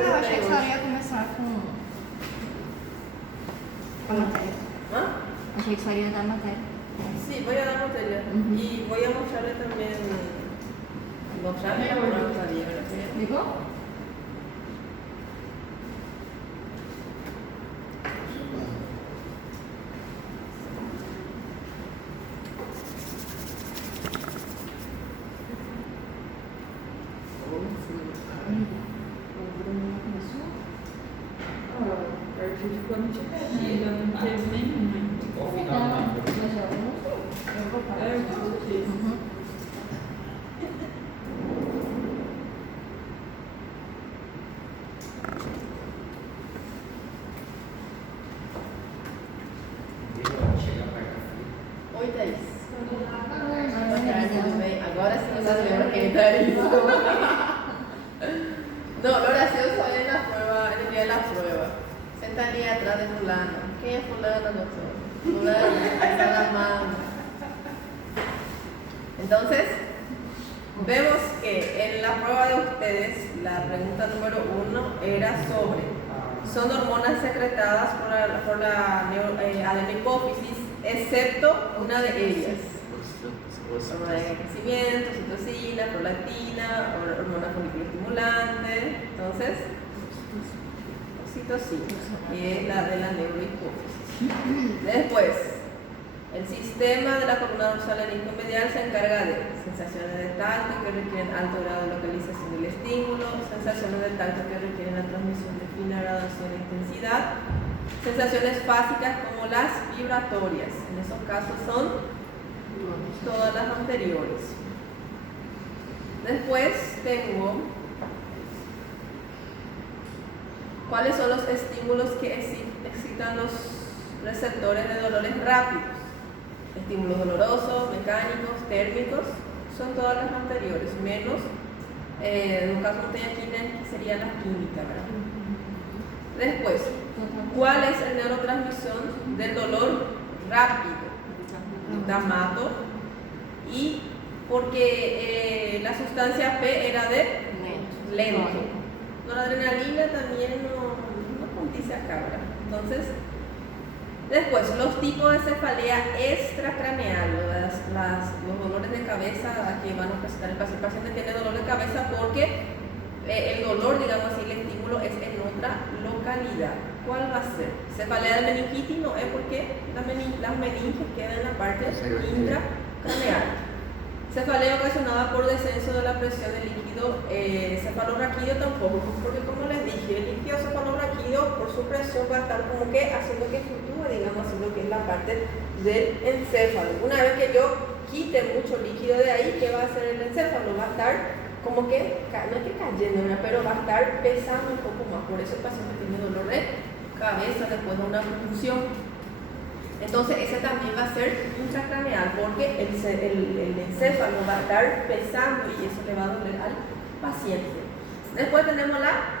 eu achei que 42. só ia começar com a matéria. ¿Ah? Achei que só ia dar matéria. Sí, voy a dar materia. Y voy a mostrarle también. Mostrarle o no todavía, ¿verdad? Ligou? A partir de quando tiver, ainda não teve nenhuma. Qual o final da matéria? Mas eu não sei. Eu vou parar. É, eu fiz. Chegar perto da Oi, Thaís. Boa tarde. Tudo bem? Agora sim você lembra quem tá isso. No, lo gracioso es la prueba, el día de la prueba. Sentaría atrás de fulano. ¿Quién es fulano, doctor? Fulano, está la mano. Entonces, vemos que en la prueba de ustedes, la pregunta número 1 era sobre, son hormonas secretadas por la adenohipófisis, excepto una de ellas. Hormona de crecimiento, citocina, prolactina, hormona folículo estimulante. Entonces, oxitocina, que es la de la neurohipófisis. Después, el sistema de la columna dorsal medial se encarga de sensaciones de tacto que requieren alto grado de localización del estímulo, sensaciones de tacto que requieren la transmisión de fina graduación e intensidad, sensaciones básicas como las vibratorias. En esos casos son todas las anteriores. Después tengo cuáles son los estímulos que excitan los receptores de dolores rápidos. Estímulos dolorosos, mecánicos, térmicos, son todas las anteriores, menos en un caso de química que sería la química, ¿verdad? Después, ¿cuál es el neurotransmisor del dolor rápido? Glutamato. Y porque la sustancia P era de lento. Noradrenalina también no condice acá, ¿verdad? Entonces, después, los tipos de cefalea extracraneal, los dolores de cabeza que van a presentar el paciente. El paciente tiene dolor de cabeza porque el dolor, digamos así, el estímulo es en otra localidad. ¿Cuál va a ser? Cefalea de meningitis no es porque las meninges quedan en la parte intracraneal. Cefalea ocasionada por descenso de la presión del líquido cefalorraquídeo tampoco, porque como les dije, el líquido cefalorraquídeo por su presión va a estar como que haciendo que fluctúe, digamos así, lo que es la parte del encéfalo. Una vez que yo quite mucho líquido de ahí, ¿qué va a hacer el encéfalo? Va a estar como que, no es que cayendo, pero va a estar pesando un poco más. Por eso el paciente tiene dolor de cabeza después de una confusión. Entonces ese también va a ser intracraneal porque el encéfalo va a estar pesando y eso le va a doler al paciente. Después tenemos la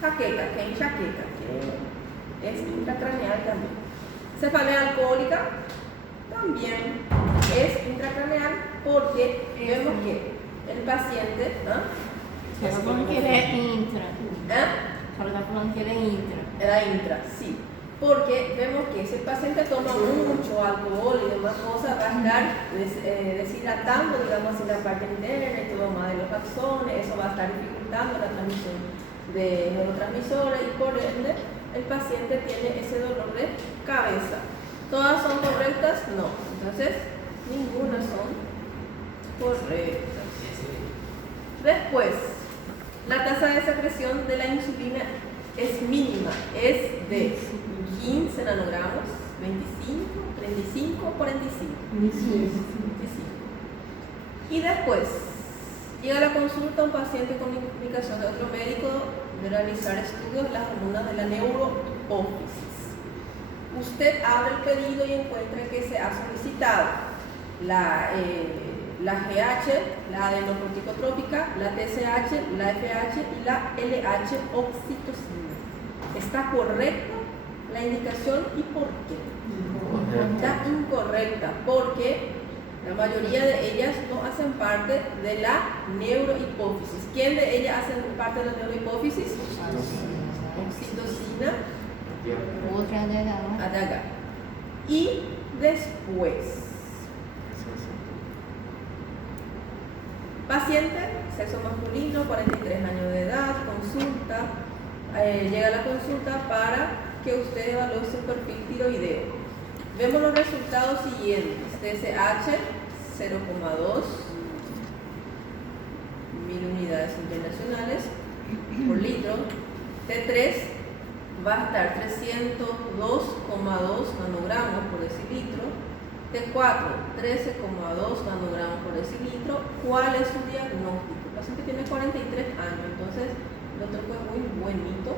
jaqueca, que es enxaqueca, que es intracraneal también. Cefalea alcohólica también es intracraneal porque vemos que el paciente, Só falando que ele é intra. Só está falando que ele é intra. Era intra, sí. Porque vemos que si el paciente toma mucho alcohol y demás cosas, va a estar deshidratando, digamos así, la parte interna y todo más de los axones, eso va a estar dificultando la transmisión de neurotransmisores y por ende el paciente tiene ese dolor de cabeza. ¿Todas son correctas? No. Entonces, ninguna son correctas. Después, la tasa de secreción de la insulina es mínima, es de 15 nanogramos, 25, 35, 45. 25. Y después, llega a la consulta un paciente con indicación de otro médico de realizar estudios de las hormonas de la neurohipófisis. Usted abre el pedido y encuentra que se ha solicitado la GH, la adenocorticotrópica, la TSH, la FH y la LH oxitocina. ¿Está correcta la indicación y por qué? Está incorrecta porque La mayoría de ellas no hacen parte de la neurohipófisis. ¿Quién de ellas hace parte de la neurohipófisis? Oxitocina, Outra é DH, não é? ADH. Y después, paciente, sexo masculino, 43 años de edad, consulta, llega a la consulta para que usted evalúe su perfil tiroideo. Vemos los resultados siguientes: TSH 0,2 mil unidades internacionales por litro, T3 va a estar 302,2 nanogramos por decilitro, T4 13,2 nanogramos por decilitro. ¿Cuál es su diagnóstico? El paciente tiene 43 años, entonces el otro fue muy bonito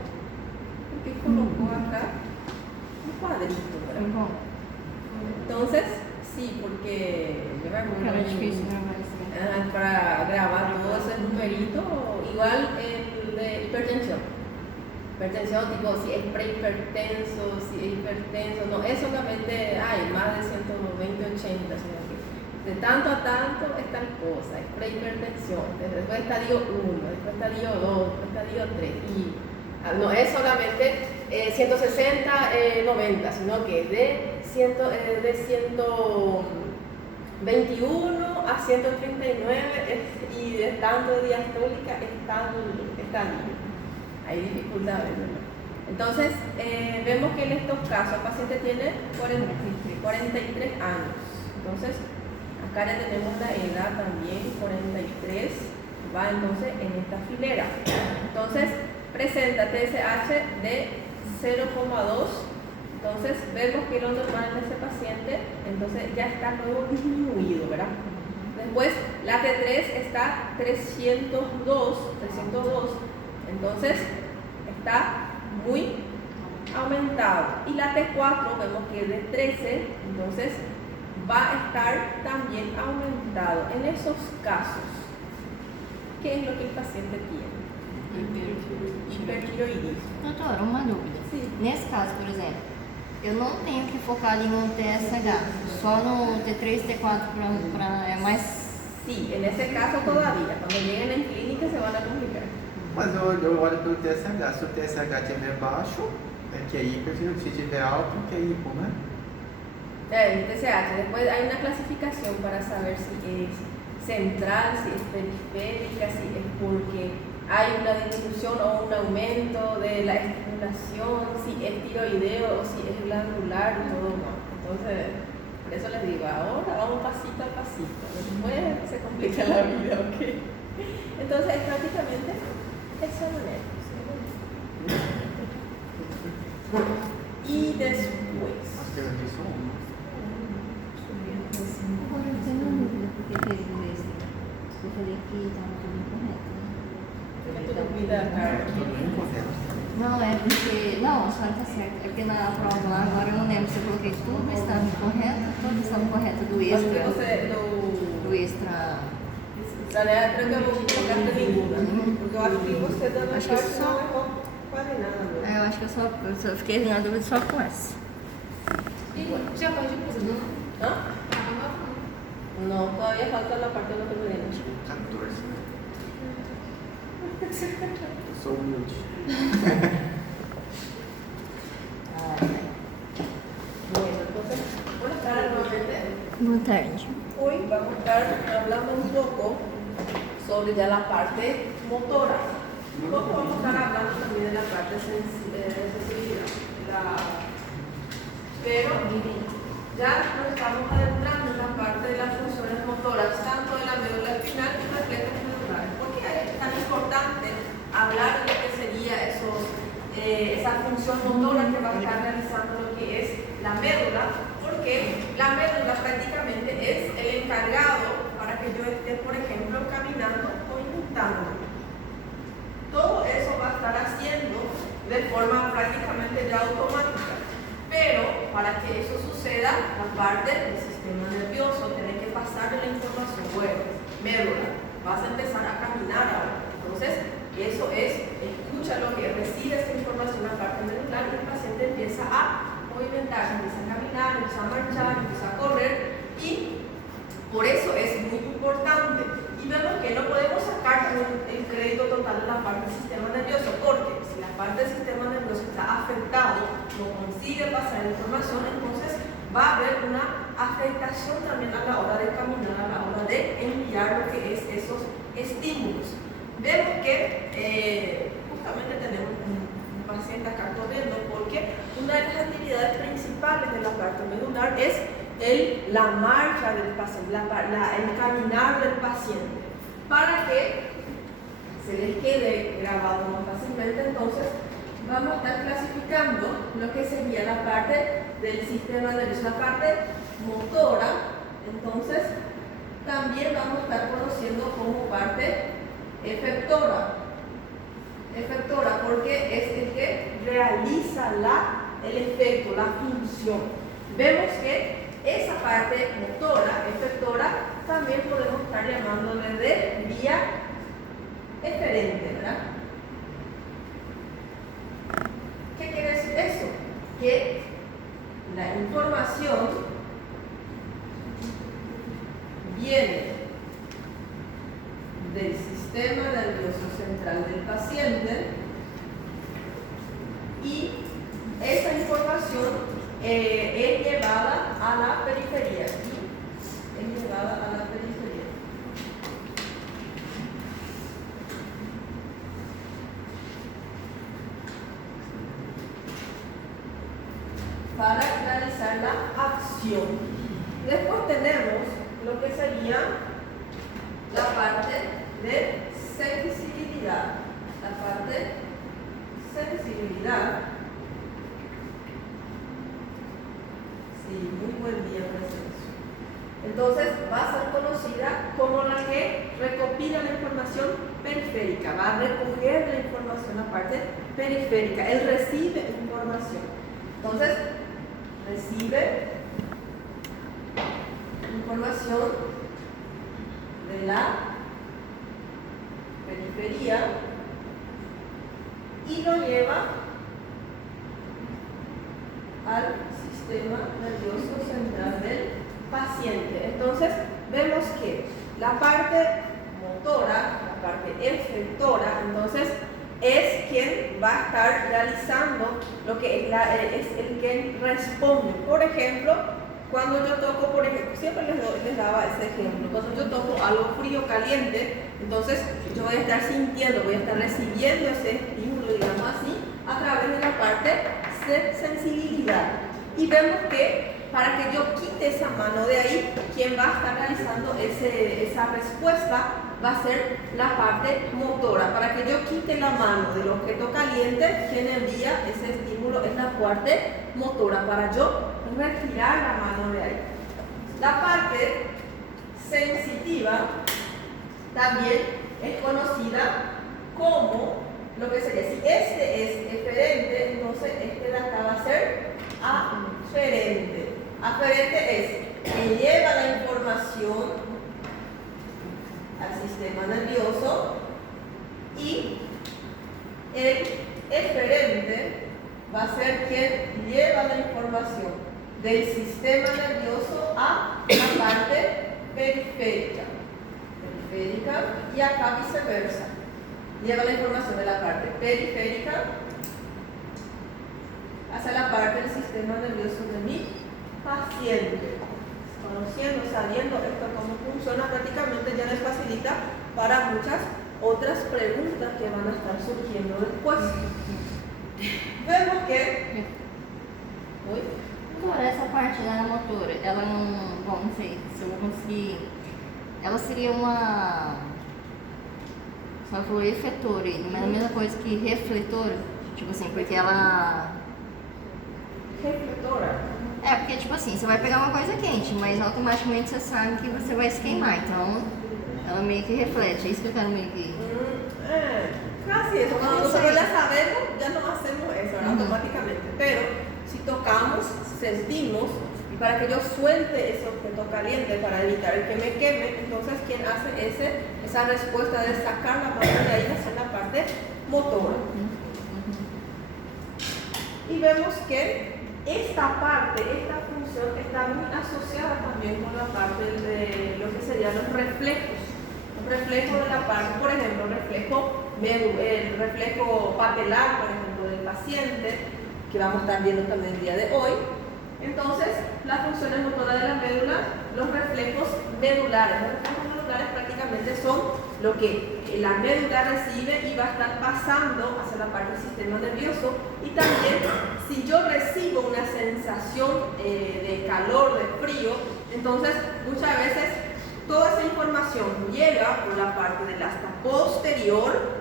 porque colocó acá un cuadrito, ¿verdad? Foi bom. Entonces, sí, porque yo me acuerdo Era difícil gravar isso. para grabar todo ese numerito, igual el de hipertensión. Hipertensión, tipo si es prehipertenso, si es hipertenso, no es solamente, más de 120, 80, sino que de tanto a tanto es tal cosa, es prehipertensión, después estadio 1, después estadio 2, después estadio 3, y no es solamente 160, 90, sino que de 121 a 139 y de tanto diastólica está bien. Hay dificultades, ¿verdad? Entonces, vemos que en estos casos el paciente tiene 43 años. Entonces, acá ya tenemos la edad también, 43, va entonces en esta filera. Entonces, presenta TSH de 0,2. Entonces, vemos que lo normal en ese paciente, entonces ya está luego disminuido, ¿verdad? Después, la T3 está 302, entonces está muy aumentado. Y la T4 vemos que es de 13, entonces va a estar también aumentado. En esos casos, ¿qué es lo que el paciente tiene? Hipertiroidismo. Doutora, uma dúvida. Sim. Nesse caso, por exemplo, eu não tenho que focar ali no TSH, só no T3, T4 para mais. Sí, en ese caso todavía. Cuando lleguen en clínica se van a complicar. Mas eu olho pelo TSH. Se o TSH estiver baixo, é que é hipertiroidismo. Se estiver alto, que é hipo, né? El TSH. Después hay una clasificación para saber si es central, si es periférica, si es porque hay una disminución o un aumento de la estimulación, si es tiroideo o si es glandular y todo más. Entonces, por eso les digo, ahora vamos pasito a pasito, después se complica la vida, ¿ok? Entonces, es prácticamente esa manera. Y después, Acho que eu disse um. Agora eu tenho uma dúvida, porque teve esse. Eu falei que estava tudo incorreto, né? tiene tu vida acá. Incorreto. Não, é porque. Não, a senhora está certa. É porque na prova lá, agora eu não lembro se eu coloquei tudo estava incorreto, tudo estava incorreto do Porque extra. você, Do extra. creo que vos colocaste ninguna, porque eu acho que você dando a Acho que parte só- não errou quase nada. Né? Eu acho que eu fiquei na dúvida só com essa. Já pode fazer, ¿Ah? No, todavía falta la parte de lo que me dieron. 14, né? Eu sou humilde. Bueno, entonces, buenas tardes nuevamente. Boa tarde. Hoy vamos a estar hablando un poco sobre ya la parte motora. Un poco vamos a estar hablando también de la parte de sensibilidad. Pero ya nos estamos adentrando en la parte de las funciones motoras, tanto de la médula espinal y las letras medulares. ¿Por qué es tan importante hablar de lo que sería esa función motora que va a estar realizando lo que es la médula? Porque la médula prácticamente es el encargado para que yo esté, por ejemplo, caminando o intentando. Todo eso va a estar haciendo de forma prácticamente ya automática. Pero para que eso suceda, la parte del sistema nervioso tiene que pasarle la información. Bueno, médula, vas a empezar a caminar ahora. Entonces, eso es, escucha lo que recibe esta información a la parte medular y el paciente empieza a movimentarse, empieza a caminar, empieza a marchar, empieza a correr y por contarles la parte del sistema nervioso, porque si la parte del sistema nervioso está afectado, no consigue pasar información, entonces va a haber una afectación también a la hora de caminar, a la hora de enviar lo que es esos estímulos. Vemos que justamente tenemos un paciente acá corriendo porque una de las actividades principales de la parte medular es la marcha del paciente, el caminar del paciente. Para que se les quede grabado más fácilmente, entonces vamos a estar clasificando lo que sería la parte del sistema nervioso, la parte motora. Entonces también vamos a estar conociendo como parte efectora, porque es el que realiza el efecto, la función. Vemos que esa parte motora, efectora, también podemos estar llamándole de vía eferente, ¿verdad? ¿Qué quiere decir eso? Que la información viene del sistema nervioso central del paciente y esa información es llevada a la periferia. Para realizar la acción. Después tenemos lo que sería la parte de sensibilidad. Sí, muy buen día, presencia. Entonces va a ser conocida como la que recopila la información periférica, va a recoger la información, la parte periférica, él recibe información. Entonces, recibe información de la periferia y lo lleva al sistema nervioso central del paciente. Entonces, vemos que la parte motora, la parte efectora, entonces es quien va a estar realizando lo que es el que responde. Por ejemplo, cuando yo toco, siempre les daba ese ejemplo, cuando yo toco algo frío o caliente, entonces yo voy a estar sintiendo, voy a estar recibiendo ese estímulo, digamos así, a través de la parte de sensibilidad. Y vemos que para que yo quite esa mano de ahí, quien va a estar realizando esa respuesta va a ser la parte motora. Para que yo quite la mano del objeto caliente, quien envía ese estímulo es la parte motora, para yo retirar la mano de ahí. La parte sensitiva también es conocida como lo que sería, si este es eferente, entonces este de acá va a ser aferente. Aferente es que lleva la información al sistema nervioso, y el eferente va a ser quien lleva la información del sistema nervioso a la parte periférica, y acá viceversa. Lleva la información de la parte periférica hacia la parte del sistema nervioso de mi paciente. Conociendo, sabiendo esto cómo funciona, prácticamente ya les facilita para muchas otras preguntas que van a estar surgiendo después. Vemos que Doutora, essa parte da motora, ela não. Bom, não sei se eu vou conseguir. Ela seria uma. Só falou efetora, mas a mesma coisa que refletora. Tipo assim, porque ela. refletora. Porque tipo assim, você vai pegar uma coisa quente, mas automaticamente você sabe que você vai se queimar. Então, ela meio que reflete. É isso que eu quero meio que. Casi eso. Cuando nosotros ya sabemos, ya no hacemos eso automáticamente. Pero si tocamos, sentimos, y para que yo suelte ese objeto caliente para evitar el que me queme, entonces quien hace esa respuesta de sacar la mano de ahí, hacer la parte motora. Y vemos que esta parte, esta función está muy asociada también con la parte de lo que serían los reflejos. Los reflejos de la parte, por ejemplo, reflejo el reflejo papelar, por ejemplo, del paciente, que vamos a estar viendo también el día de hoy. Entonces, las funciones motoras de la médula, los reflejos medulares. Los reflejos medulares prácticamente son lo que la médula recibe y va a estar pasando hacia la parte del sistema nervioso. Y también, si yo recibo una sensación de calor, de frío, entonces muchas veces toda esa información llega por la parte del asta posterior,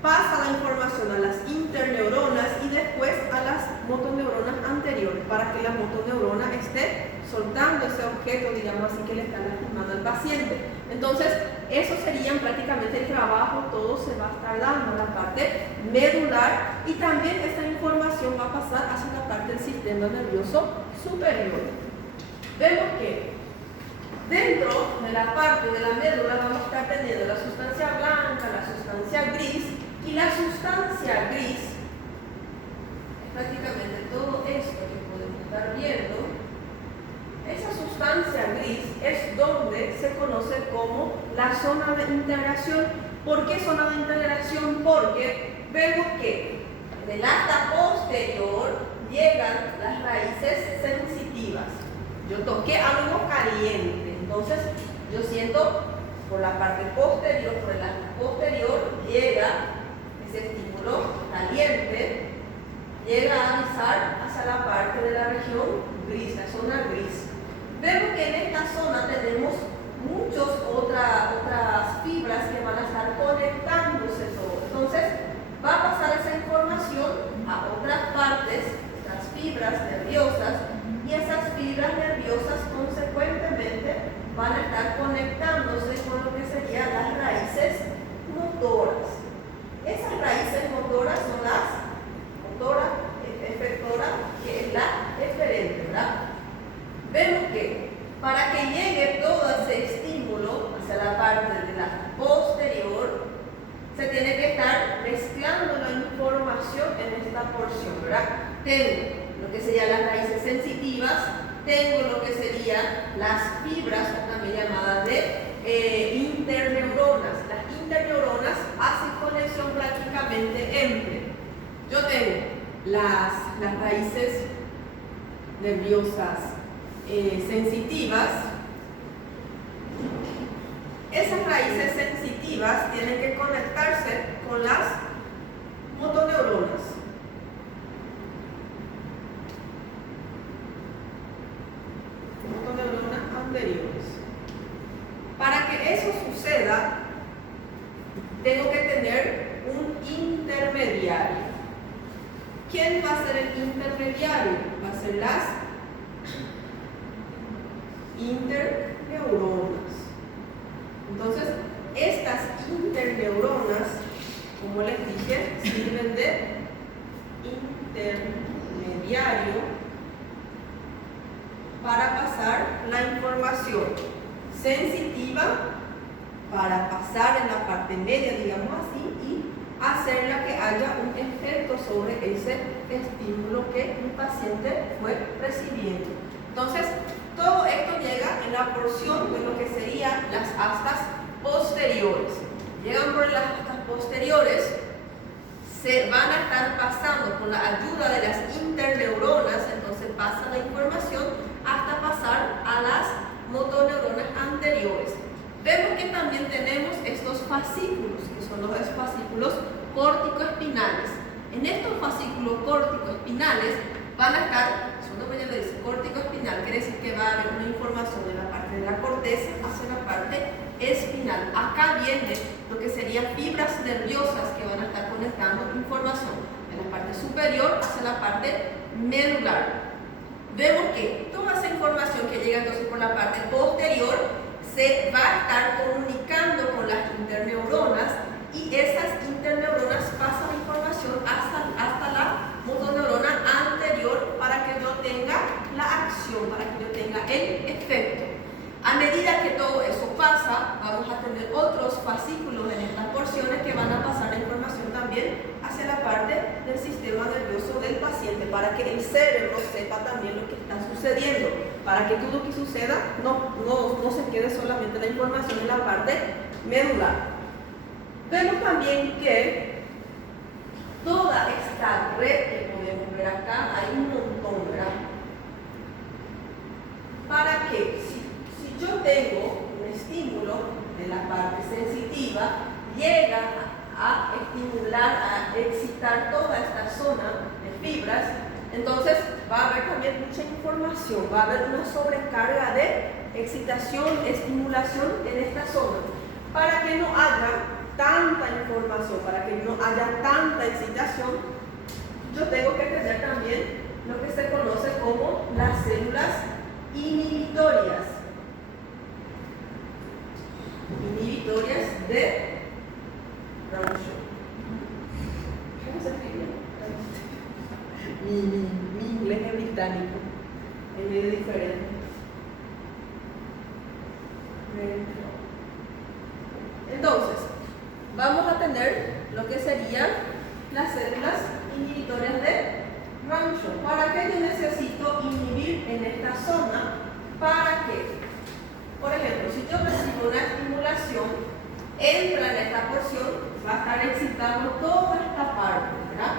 pasa la información a las interneuronas y después a las motoneuronas anteriores para que la motoneurona esté soltando ese objeto, digamos así, que le está lastimando al paciente. Entonces, eso sería prácticamente el trabajo, todo se va a estar dando en la parte medular y también esta información va a pasar hacia la parte del sistema nervioso superior. Vemos que dentro de la parte de la médula vamos a estar teniendo la sustancia blanca, la sustancia gris, y la sustancia gris es prácticamente todo esto que podemos estar viendo. Esa sustancia gris es donde se conoce como la zona de integración. ¿Por qué zona de integración? Porque vemos que del asta posterior llegan las raíces sensitivas. Yo toqué algo caliente, entonces yo siento por la parte posterior, por el asta posterior, llega ese estímulo caliente, llega a avisar hacia la parte de la región gris, la zona gris. Vemos que en esta zona tenemos muchas otras fibras que van a estar conectándose todo. Entonces, va a pasar esa información a otras partes, otras fibras nerviosas, y esas fibras nerviosas consecuentemente van a estar conectándose con lo que serían las raíces motoras. Esas raíces motoras son las motora, efectora, que es la eferente, ¿verdad? Vemos que para que llegue todo ese estímulo hacia la parte de la posterior, se tiene que estar mezclando la información en esta porción, ¿verdad? Tengo lo que serían las raíces sensitivas, tengo lo que serían las fibras, o también llamadas de interneuronas. Las interneuronas hacen conexión prácticamente entre, yo tengo las raíces nerviosas sensitivas. Esas raíces sensitivas tienen que conectarse con las motoneuronas. Motoneuronas anteriores. Para que eso suceda, tengo que tener un intermediario. ¿Quién va a ser el intermediario? Va a ser las interneuronas. Entonces, estas interneuronas, como les dije, sirven de intermediario para pasar la información sensitiva, para pasar en la parte media, digamos así, y hacerla que haya un efecto sobre ese estímulo que mi paciente fue recibiendo. Entonces, todo esto llega en la porción de lo que serían las astas posteriores. Llegan por las astas posteriores, se van a estar pasando con la ayuda de las interneuronas, entonces pasa la información hasta pasar a las motoneuronas anteriores. Vemos que también tenemos estos fascículos, que son los fascículos córtico-espinales. En estos fascículos córtico-espinales van a estar, su nombre ya lo dice, córtico-espinal, quiere decir que va a haber una información de la parte de la corteza hacia la parte espinal. Acá viene lo que serían fibras nerviosas que van a estar conectando información de la parte superior hacia la parte medular. Vemos que toda esa información que llega entonces por la parte posterior se va a estar comunicando con las interneuronas y esas interneuronas pasan la información hasta la motoneurona anterior para que yo tenga la acción, para que yo tenga el efecto. A medida que todo eso pasa, vamos a tener otros fascículos en estas porciones que van a pasar la información también hacia la parte del sistema nervioso del paciente, para que el cerebro sepa también lo que está sucediendo, para que todo lo que suceda no se quede solamente la información en la parte medular. Vemos también que toda esta red que podemos ver acá, hay un montón, ¿verdad? ¿Para qué? Si yo tengo un estímulo de la parte sensitiva, llega a estimular, a excitar toda esta zona de fibras, entonces va a haber también mucha información, va a haber una sobrecarga de excitación, estimulación en esta zona. Para que no haya tanta información, para que no haya tanta excitación, yo tengo que tener también lo que se conoce como las células inhibitorias. Inhibitorias de Ramusho. ¿Cómo se escribe? Mi inglés es británico, es medio diferente. Entonces, vamos a tener lo que serían las células inhibitorias de Ramusho. ¿Para qué yo necesito inhibir en esta zona? Para que, por ejemplo, si yo recibo una estimulación, entra en esta porción, va a estar excitando toda esta parte, ¿verdad?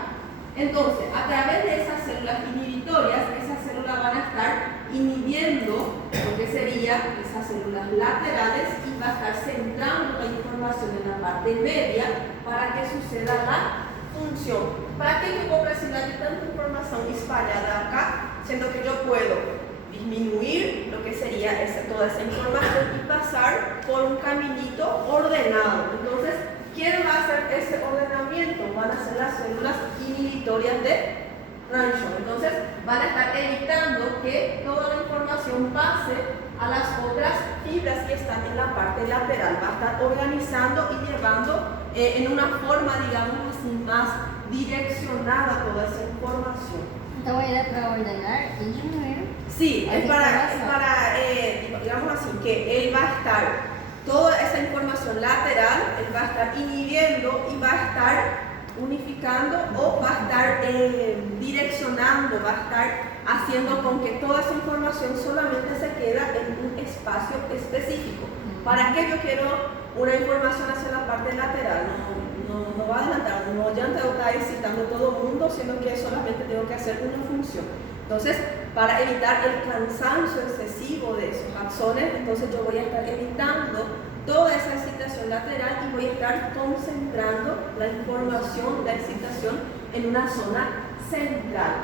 Entonces, a través de esas células inhibitorias, esas células van a estar inhibiendo lo que serían esas células laterales y va a estar centrando la información en la parte media para que suceda la función. ¿Para qué yo puedo recibir tanta información espallada acá? Siendo que yo puedo disminuir lo que sería toda esa información y pasar por un caminito ordenado. Entonces, ¿quién va a hacer ese ordenamiento? Van a ser las células inhibitorias de Ramusho. Entonces, van a estar evitando que toda la información pase a las otras fibras que están en la parte lateral. Va a estar organizando y llevando en una forma, digamos así, más direccionada toda esa información. Então ele é para ordenar e diminuir. Sí, es para digamos así, que él va a estar, toda esa información lateral, él va a estar inhibiendo y va a estar unificando o va a estar direccionando, va a estar haciendo con que toda esa información solamente se queda en un espacio específico. ¿Para qué yo quiero una información hacia la parte lateral? No va a adelantar, no ya tengo que estar excitando todo el mundo, sino que solamente tengo que hacer una función. Entonces, para evitar el cansancio excesivo de esos axones, entonces yo voy a estar evitando toda esa excitación lateral y voy a estar concentrando la información, la excitación en una zona central.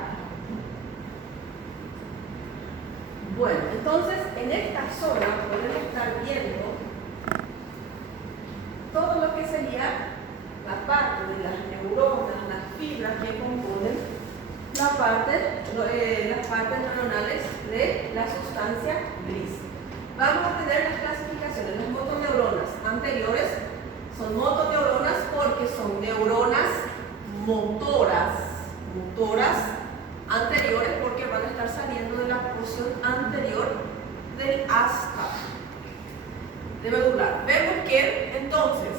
Bueno, entonces en esta zona podemos estar viendo todo lo que sería la parte de las neuronas, las fibras que componen las partes neuronales de la sustancia gris. Vamos a tener las clasificaciones. Las motoneuronas anteriores son motoneuronas porque son neuronas motoras anteriores porque van a estar saliendo de la porción anterior del asta de medular. Vemos que entonces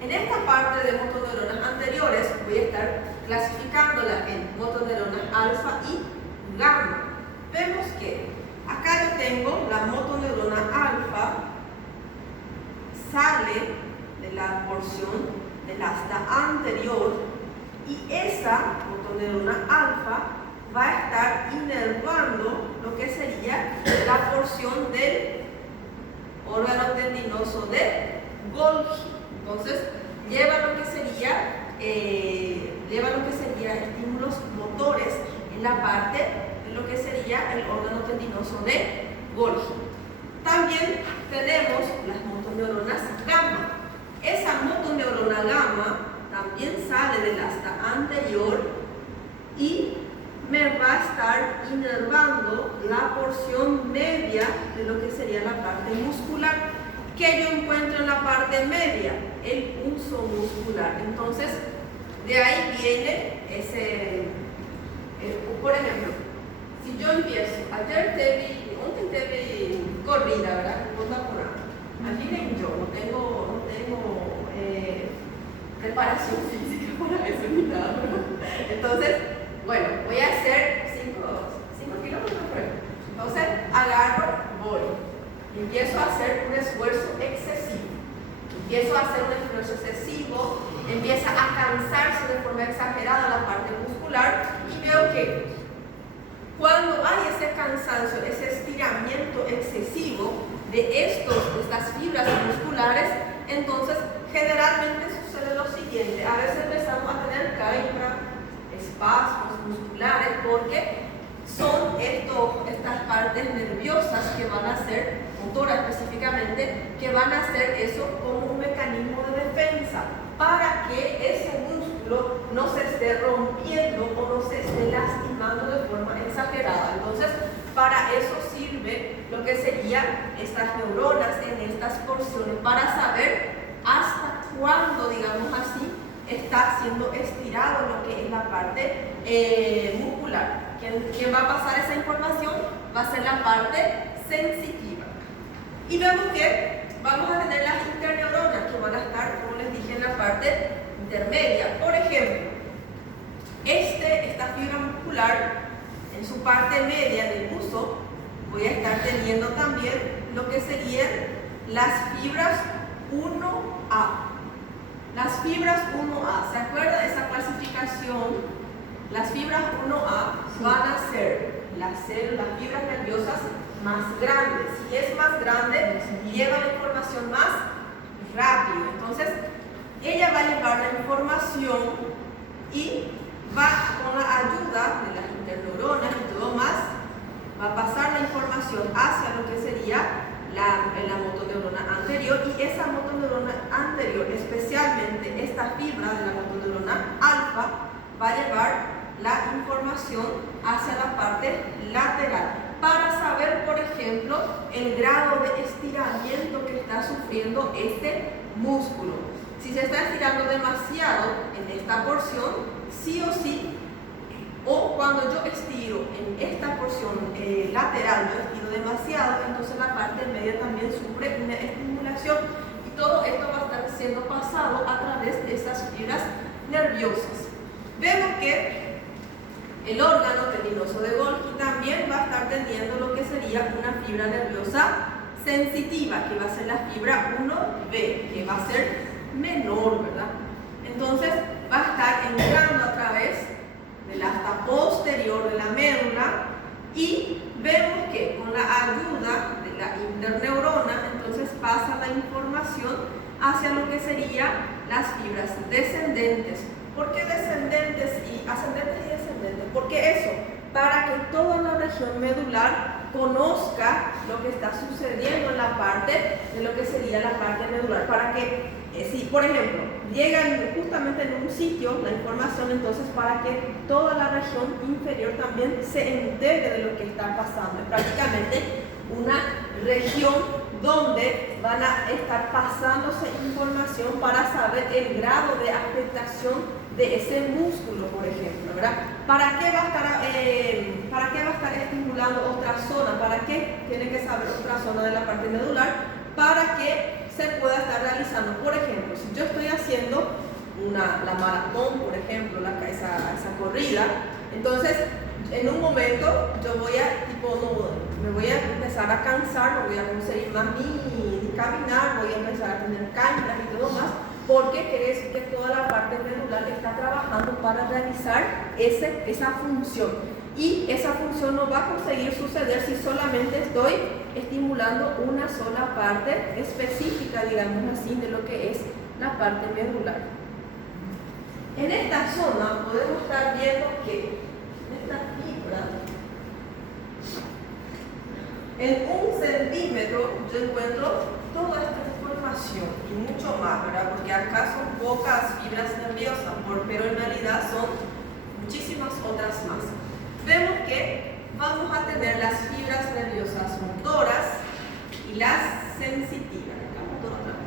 en esta parte de motoneuronas anteriores voy a estar clasificándola en motoneuronas alfa y gamma. Vemos que acá yo tengo la motoneurona alfa, sale de la porción del asta anterior y esa motoneurona alfa va a estar inervando lo que sería la porción del órgano tendinoso de Golgi. Entonces, lleva lo que sería estímulos motores en la parte de lo que sería el órgano tendinoso de Golgi. También tenemos las motoneuronas gamma. Esa motoneurona gamma también sale del asta anterior y me va a estar inervando la porción media de lo que sería la parte muscular. ¿Qué yo encuentro en la parte media? El uso muscular. Entonces, de ahí viene ese, por ejemplo, si yo empiezo, ayer te vi corrida, ¿verdad? No me acuerdo. Allí yo no tengo preparación física para eso ni nada, ¿verdad? Entonces, bueno, voy a hacer 5 kilómetros por ejemplo. Entonces, agarro, voy. Empiezo a hacer un esfuerzo excesivo. empiezo a hacer un esfuerzo excesivo, empieza a cansarse de forma exagerada la parte muscular y veo que cuando hay ese cansancio, ese estiramiento excesivo de estas fibras musculares, entonces generalmente sucede lo siguiente: a veces empezamos a tener caída, espasmos musculares, porque son estas partes nerviosas que van a ser, motoras específicamente, que van a hacer eso como un mecanismo de defensa para que ese músculo no se esté rompiendo o no se esté lastimando de forma exagerada. Entonces, para eso sirve lo que serían estas neuronas en estas porciones, para saber hasta cuándo, digamos así, está siendo estirado lo que es la parte muscular. ¿Quién va a pasar esa información? Va a ser la parte sensitiva. Y vemos que vamos a tener las interneuronas que van a estar, como les dije, en la parte intermedia. Por ejemplo, esta fibra muscular, en su parte media del buzo, voy a estar teniendo también lo que serían las fibras 1A. Las fibras 1A, ¿se acuerdan de esa clasificación? Las fibras 1A van a ser las fibras nerviosas más grandes. Si es más grande, lleva la información más rápido. Entonces, ella va a llevar la información y va, con la ayuda de las interneuronas y todo más, va a pasar la información hacia lo que sería la motoneurona anterior, y esa motoneurona anterior, especialmente esta fibra de la motoneurona alfa, va a llevar la información hacia la parte lateral para saber, por ejemplo, el grado de estiramiento que está sufriendo este músculo. Si se está estirando demasiado en esta porción, sí o sí, o cuando yo estiro en esta porción lateral, yo estiro demasiado, entonces la parte media también sufre una estimulación, y todo esto va a estar siendo pasado a través de esas fibras nerviosas. Vemos que el órgano tendinoso de Golgi también va a estar teniendo lo que sería una fibra nerviosa sensitiva, que va a ser la fibra 1B, que va a ser menor, ¿verdad? Entonces va a estar entrando a través del asta posterior de la médula, y vemos que con la ayuda de la interneurona, entonces pasa la información hacia lo que serían las fibras descendentes. ¿Por qué descendentes y ascendentes y descendentes? Porque eso, para que toda la región medular conozca lo que está sucediendo en la parte de lo que sería la parte medular, para que, si por ejemplo llegan justamente en un sitio la información, entonces para que toda la región inferior también se entere de lo que está pasando. Es prácticamente una región donde van a estar pasándose información para saber el grado de afectación de ese músculo, por ejemplo, ¿verdad? ¿Para qué va a estar estimulando otra zona? ¿Para qué tiene que saber otra zona de la parte medular? Para que se pueda estar realizando, por ejemplo, si yo estoy haciendo la maratón, por ejemplo, esa corrida, entonces en un momento yo voy a, me voy a empezar a cansar, no voy a conseguir más ni caminar, voy a empezar a tener cáimbras y todo más, porque quiere decir que toda la parte medular está trabajando para realizar esa función. Y esa función no va a conseguir suceder si solamente estoy estimulando una sola parte específica, digamos así, de lo que es la parte medular. En esta zona podemos estar viendo que esta fibra, en 1 centímetro yo encuentro toda esta información y mucho más, ¿verdad? Porque acá son pocas fibras nerviosas, pero en realidad son muchísimas otras más. Vemos que vamos a tener las fibras nerviosas motoras y las sensitivas,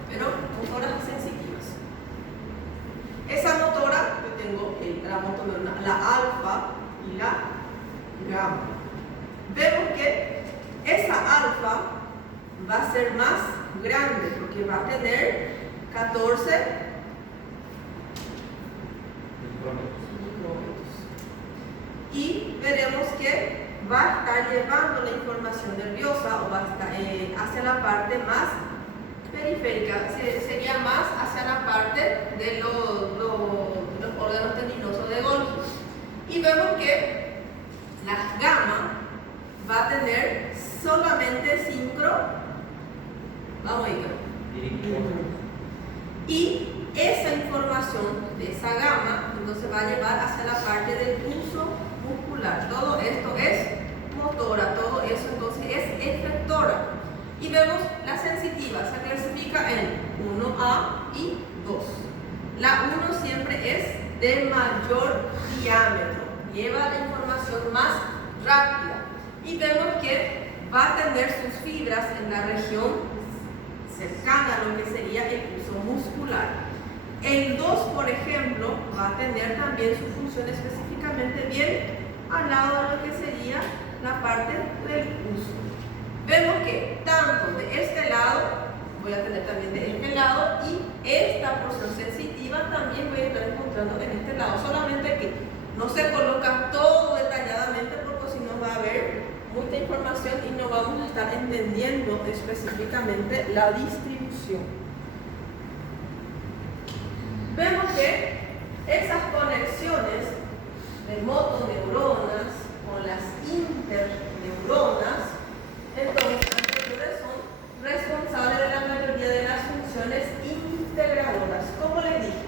pero motoras y sensitivas. Esa motora, yo tengo la motoneurona, la alfa y la gamma. Vemos que esa alfa va a ser más grande porque va a tener 14 micrómetros. Y veremos que va a estar llevando la información nerviosa o va a estar hacia la parte más periférica, sería más información de esa gama, entonces va a llevar hacia la parte del uso muscular. Todo esto es motora, todo eso entonces es efectora. Y vemos la sensitiva, se clasifica en 1A y 2. La 1 siempre es de mayor diámetro, lleva la información más rápida. Y vemos que va a tener sus fibras en la región cercana a lo que sería el uso muscular. El 2, por ejemplo, va a tener también su función específicamente bien al lado de lo que sería la parte del uso. Vemos que tanto de este lado, voy a tener también de este lado, y esta porción sensitiva también voy a estar encontrando en este lado, solamente que no se coloca todo detalladamente porque si no va a haber mucha información y no vamos a estar entendiendo específicamente la distribución. Vemos que esas conexiones de motoneuronas con las interneuronas, entonces anteriores, son responsables de la mayoría de las funciones integradoras. Como les dije,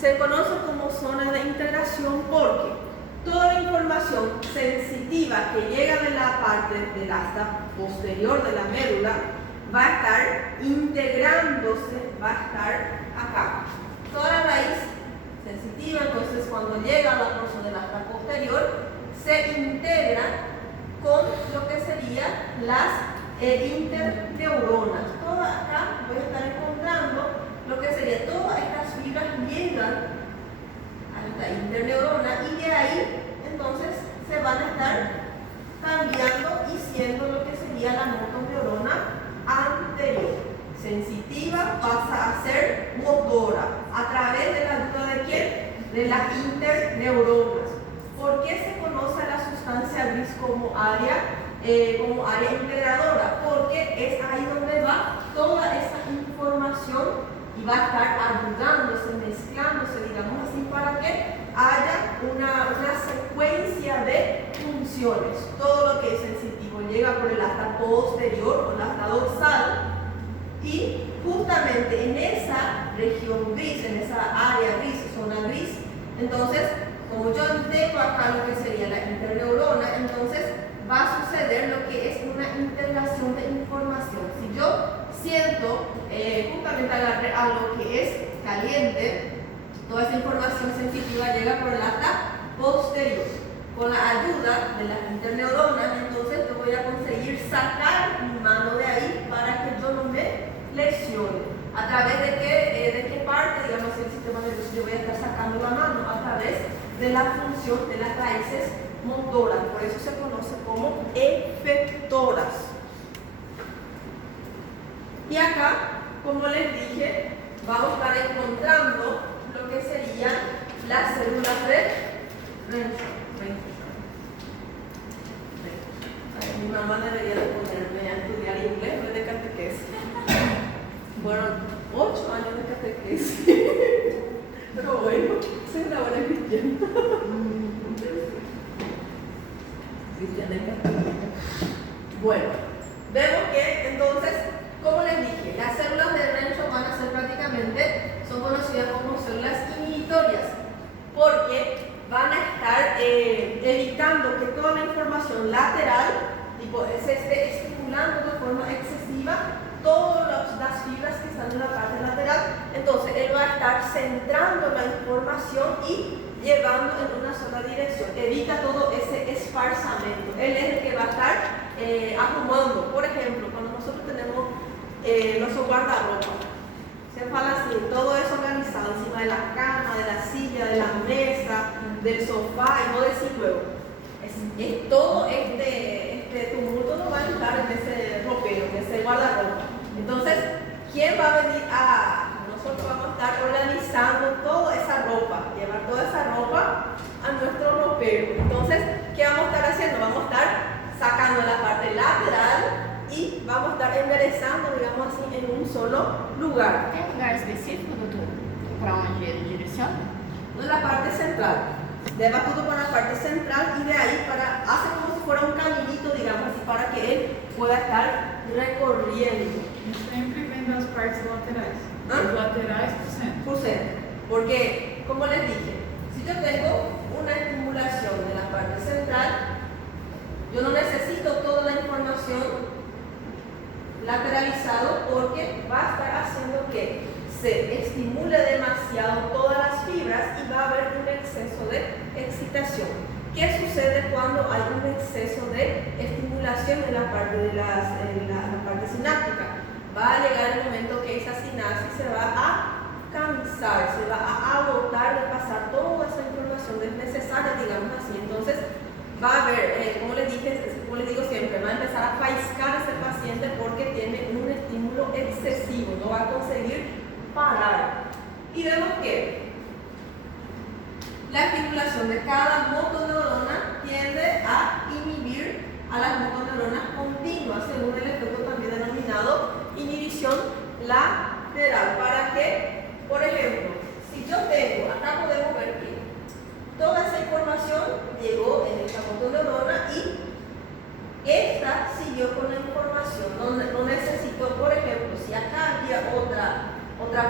se conoce como zona de integración porque toda la información sensitiva que llega de la parte del asta posterior de la médula va a estar integrándose, va a estar acá. Toda la raíz sensitiva, entonces cuando llega a la porción del asta posterior, se integra con lo que serían las interneuronas. Toda acá voy a estar encontrando lo que sería todas estas fibras llegan a esta interneurona y de ahí entonces se van a estar cambiando y siendo lo que sería la motoneurona anterior. Sensitiva pasa a ser motora a través de la ayuda de quién? De las interneuronas. ¿Por qué se conoce la sustancia gris como área integradora? Porque es ahí donde va toda esa información y va a estar ayudándose, mezclándose, digamos así, para que haya una secuencia de funciones. Todo lo que es sensitivo llega por el asta posterior o el asta dorsal y justamente en esa región gris, en esa área gris, zona gris, entonces como yo tengo acá lo que sería la interneurona, entonces va a suceder lo que es una integración de información. Si yo siento, justamente agarré a lo que es caliente, toda esa información sensitiva llega por el asta posterior. Con la ayuda de las interneuronas, entonces yo voy a conseguir sacar mi mano de ahí para que yo no me lesione. ¿A través de qué parte, digamos, el sistema nervioso yo voy a estar sacando la mano? A través de la función de las raíces motoras. Por eso se conoce como efectoras. Y acá, como les dije, vamos a estar encontrando lo que serían las células de Renshaw. Mi mamá debería de ponerme a estudiar inglés en vez de catequesis. Fueron 8 años de catequesis. Pero bueno, soy una buena cristiana. Cristiana en católica. Bueno, vemos que entonces, como les dije, las células de Renshaw van a ser prácticamente, son conocidas como células inhibitorias, porque van a estar evitando que toda la información lateral se esté estimulando de forma excesiva todas las fibras que están en la parte lateral. Entonces él va a estar centrando la información y llevando en una sola dirección, evita todo ese esparzamiento. Él es el que va a estar acumulando. Por ejemplo, cuando nosotros tenemos nuestro guardarropa, se fala así, todo eso organizado encima de la cama, de la silla, de la mesa, del sofá, y no decir luego. Todo este tumulto no va a estar en ese ropero, en ese guardarropa. Entonces, ¿quién va a venir a...? Nosotros vamos a estar organizando toda esa ropa, llevar toda esa ropa a nuestro ropero. Entonces, ¿qué vamos a estar haciendo? Vamos a estar sacando la parte lateral y vamos a estar enderezando, digamos así, en un solo lugar. Tem lugar específico, doutor, para onde ele direciona? En la parte central. Lleva todo por la parte central y de ahí hace como si fuera un caminito, digamos así, para que él pueda estar recorriendo. Sempre vem das partes laterais. Hã? As laterais do centro. Por centro. Porque, como les dije, si yo tengo una estimulación en la parte central, yo no necesito toda la información lateralizado porque va a estar haciendo que se estimule demasiado todas las fibras y va a haber un exceso de excitación. ¿Qué sucede cuando hay un exceso de estimulación en la parte de la parte sináptica? Va a llegar el momento que esa sinapsis se va a cansar, se va a agotar de pasar toda esa información desnecesaria, digamos así. Entonces va a haber, como les digo siempre, va a empezar a faiscar a ese paciente porque tiene un estímulo excesivo, no va a conseguir parar. Y vemos que la estimulación de cada motoneurona tiende a inhibir a las motoneuronas continuas, según el efecto también denominado inhibición lateral. ¿Para qué? Por ejemplo, si yo tengo, acá podemos ver que toda esa información llegó en esta motoneurona y esta siguió con la información. No necesito, por ejemplo, si acá había otra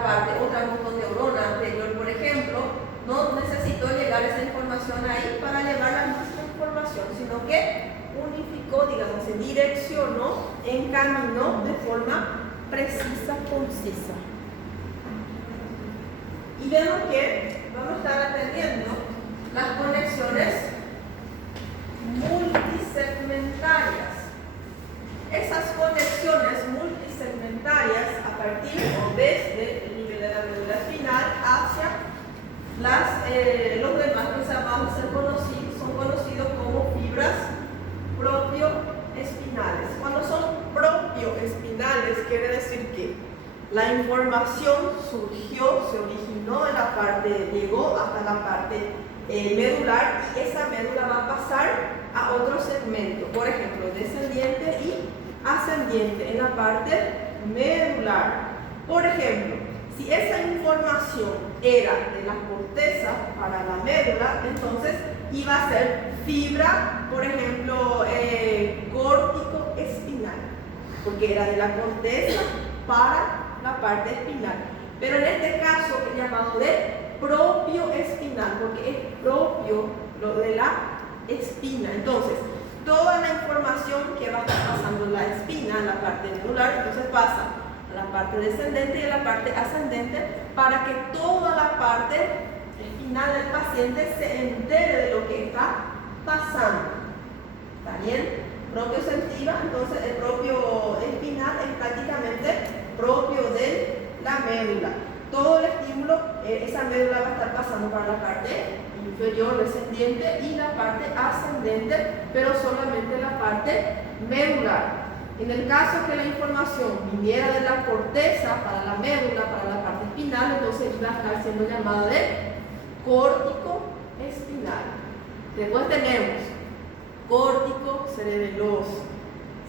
parte, otra motoneurona anterior, por ejemplo, no necesito llegar esa información ahí para llevar la misma información, sino que unificó, digamos, se direccionó, encaminó de forma precisa, concisa. Y vemos que vamos a estar atendiendo las conexiones multisegmentarias. Esas conexiones multisegmentarias a partir o desde el nivel de la médula espinal hacia los demás que van a ser conocidos, son conocidos como fibras propioespinales. Cuando son propioespinales quiere decir que la información surgió, se originó en la parte, llegó hasta la parte medular y esa médula va a pasar a otro segmento, por ejemplo, descendiente y ascendiente en la parte medular. Por ejemplo, si esa información era de la corteza para la médula, entonces iba a ser fibra, por ejemplo, córtico-espinal, porque era de la corteza para la parte espinal. Pero en este caso es llamado de propio espinal, porque es propio lo de la espina. Entonces, toda la información que va a estar pasando en la espina, en la parte medular, entonces pasa a la parte descendente y a la parte ascendente para que toda la parte espinal del paciente se entere de lo que está pasando. ¿Está bien? Propioceptiva, entonces el propio espinal es prácticamente propio de la médula. Todo el estímulo, esa médula va a estar pasando para la parte inferior descendiente y la parte ascendente, pero solamente la parte medular. En el caso que la información viniera de la corteza para la médula, para la parte espinal, entonces va a estar siendo llamada de córtico espinal. Después tenemos córtico cerebeloso,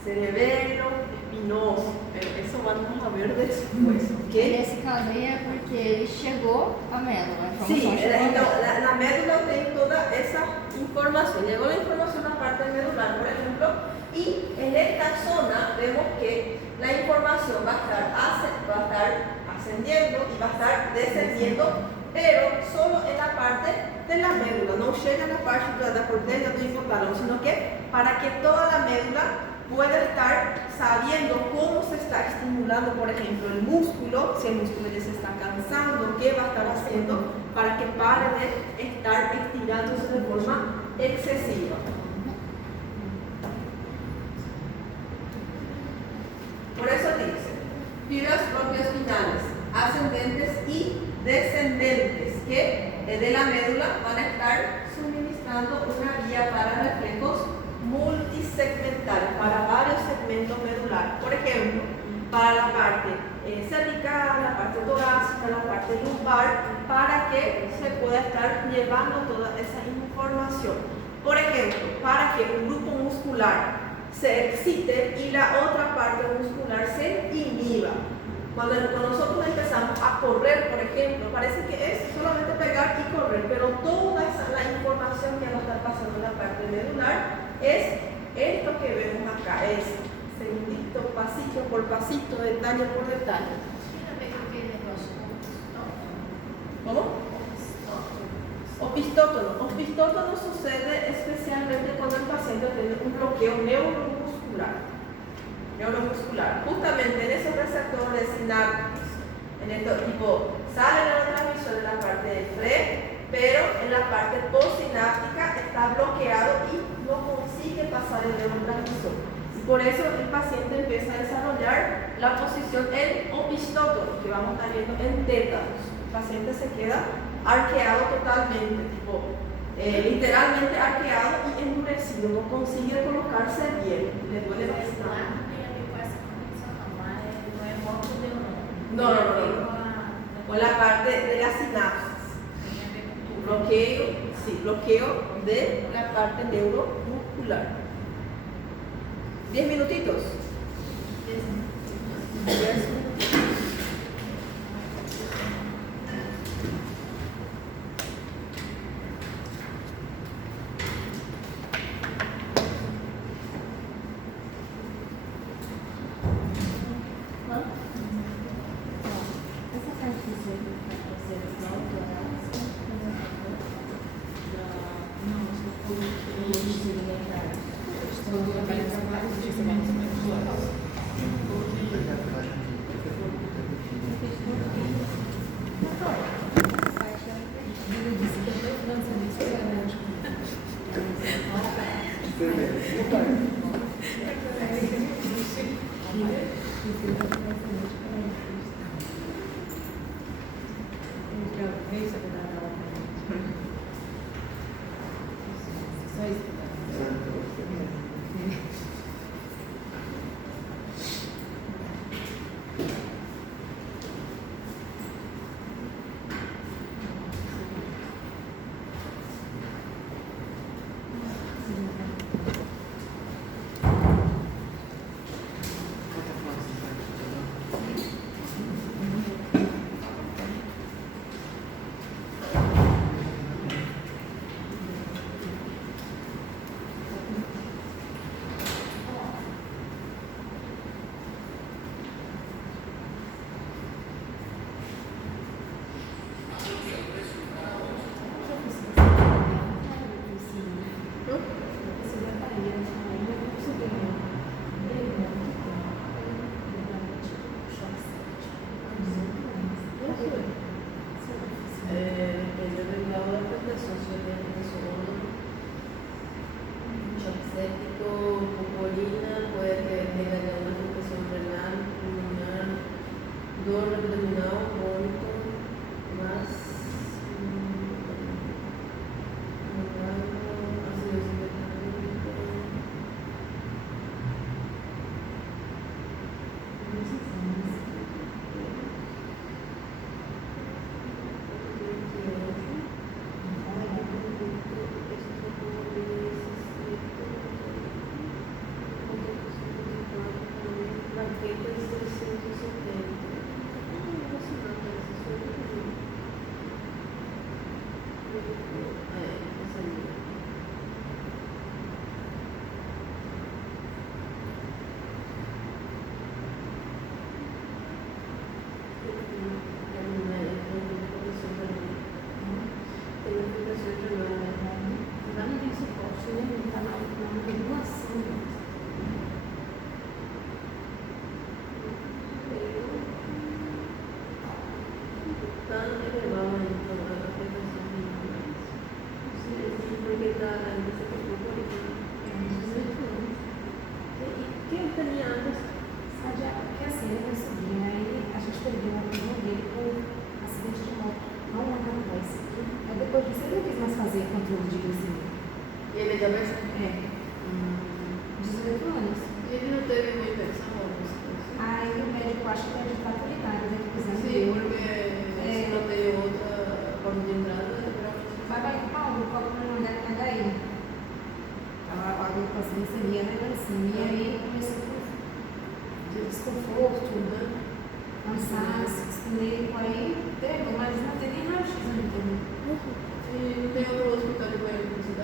cerebelo espinoso, pero eso vamos a ver después, ¿ok? Nesse caso aí é porque ele chegou à médula, a Sí, informação chegou à entonces médula. la médula tiene toda esa información. Llegó la información a la parte medular, por ejemplo, y en esta zona vemos que la información va a estar ascendiendo y va a estar descendiendo, pero solo en la parte de la médula, no llega a la parte de la corteza do hipotálamo, sino que para que toda la médula pueda estar sabiendo cómo se está estimulando, por ejemplo, el músculo, si el músculo ya se está cansando, qué va a estar haciendo para que pare de estar estirándose de forma excesiva. Por eso dice, fibras propioespinales, ascendentes y descendentes, que de la médula van a estar suministrando una vía para reflejos multisegmentales, para varios segmentos medulares. Por ejemplo, para la parte cervical, la parte torácica, la parte lumbar, para que se pueda estar llevando toda esa información. Por ejemplo, para que un grupo muscular se excite y la otra parte muscular se inhiba. Cuando nosotros empezamos a correr, por ejemplo, parece que es solamente pegar y correr, pero toda la información que va a estar pasando en la parte medular es esto que vemos acá, es segundito, pasito por pasito, detalle por detalle. Aquele negócio, não? ¿Cómo? Opistótono. Opistótono sucede especialmente cuando el paciente tiene un bloqueo neuromuscular. Justamente en esos receptores sinápticos, en esto tipo, sale el neurotransmisor en la parte del FRE, pero en la parte postsináptica está bloqueado y no consigue pasar el neurotransmisor. Y por eso el paciente empieza a desarrollar la posición en opistótono, que vamos a estar viendo en tétanos. El paciente se queda arqueado totalmente, tipo, literalmente arqueado y endurecido, no consigue colocarse bien, le duele bastante. No. Con la parte de la sinapsis. Bloqueo de la parte neuromuscular. 10 minutitos. 10 minutitos.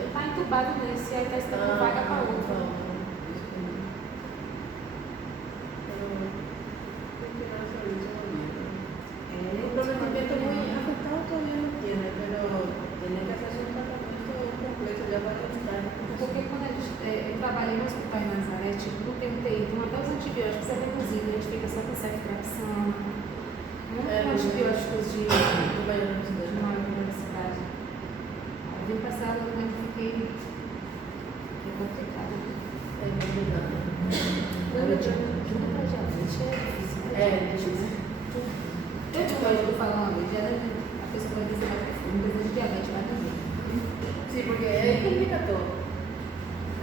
Está entubado nesse, aí está esperando pessoas de maior de velocidade. uma universidade. Eu vim passar no momento que fiquei complicado. É complicado. Tudo pra diabetes é difícil. É difícil. Tudo pode eu falar uma vez, a pessoa pode dizer um desejo de diabetes, vai também. Sim, porque aí complica todo.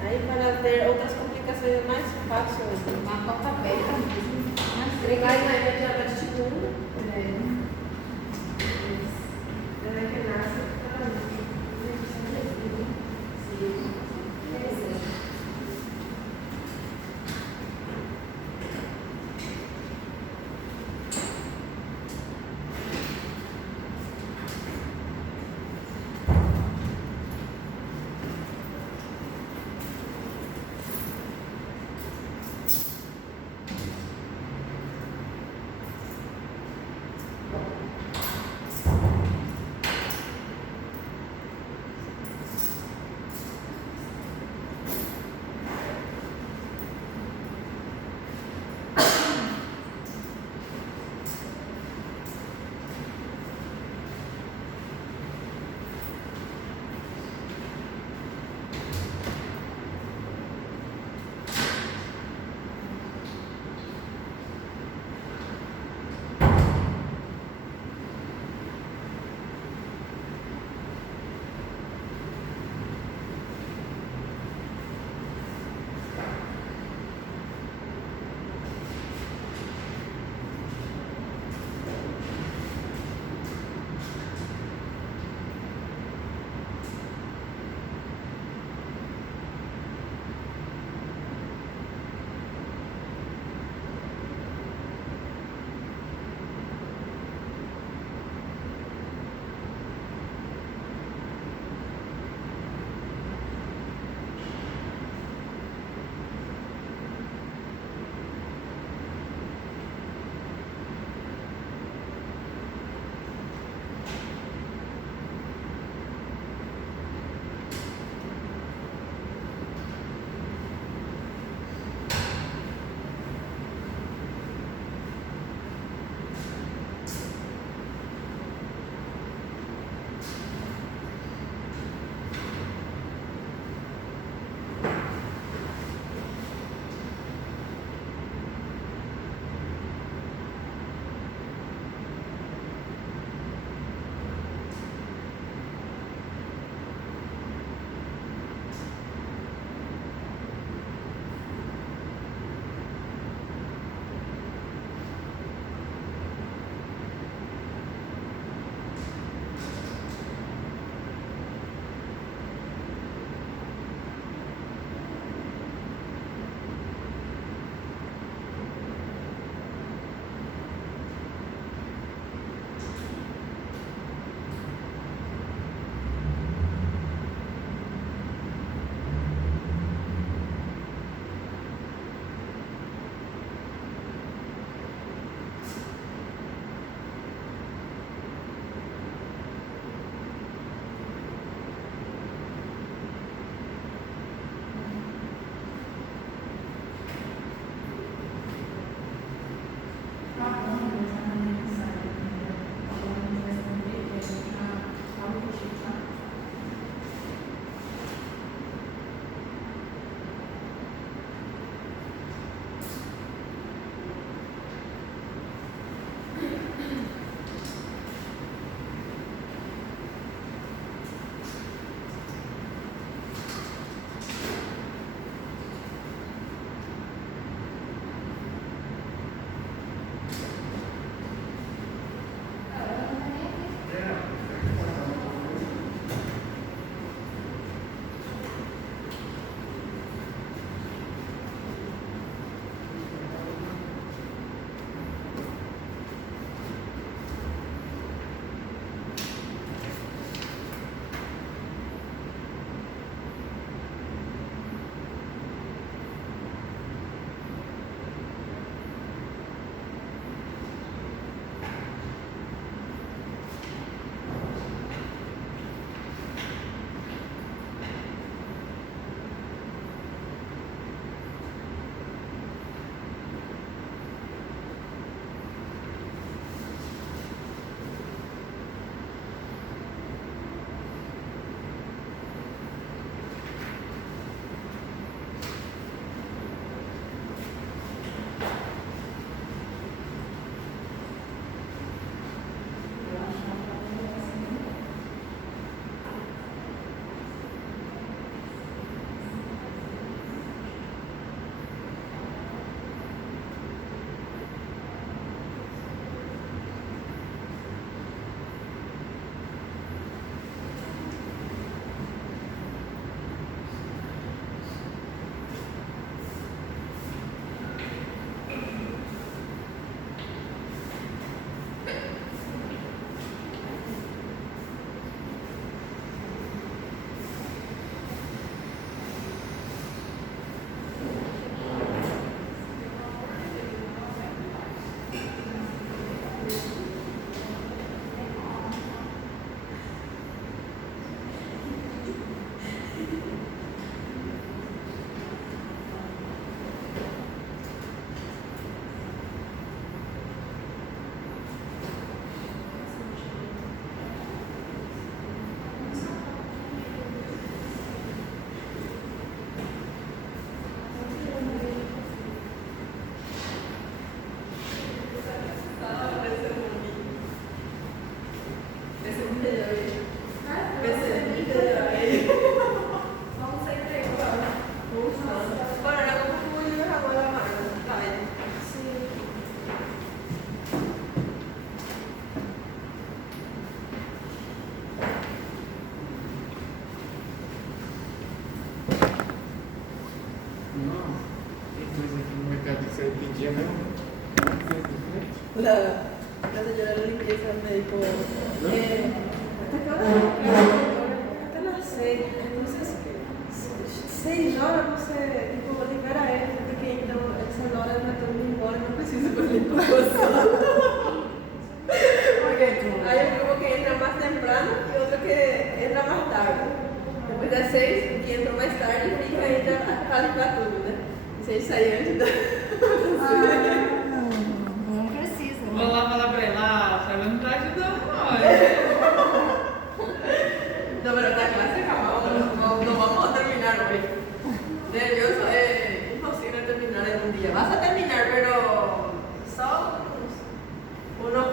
Aí para ter outras complicações é mais fácil. Uma porta aberta mesmo. Mas Vai na diabetes tipo 1. é. Desde que nasce, la señora de la limpieza me dijo, ¿hasta qué hora? Hasta las 6. Entonces, 6 horas, no sé, tipo, libera él, de que esa hora de meter un igual, no preciso con el porque hay un grupo que entra más temprano y otro que entra más tarde. Después de las 6, quien entra más tarde, fica ainda a tudo, né? 6 saem antes. Não precisa. Vou lá falar pra ele, sabe, não tá ajudando não. No, pero la clase acabamos, no vamos a terminar hoy. Nervioso es imposible terminar en un día. Vas a terminar, pero son unos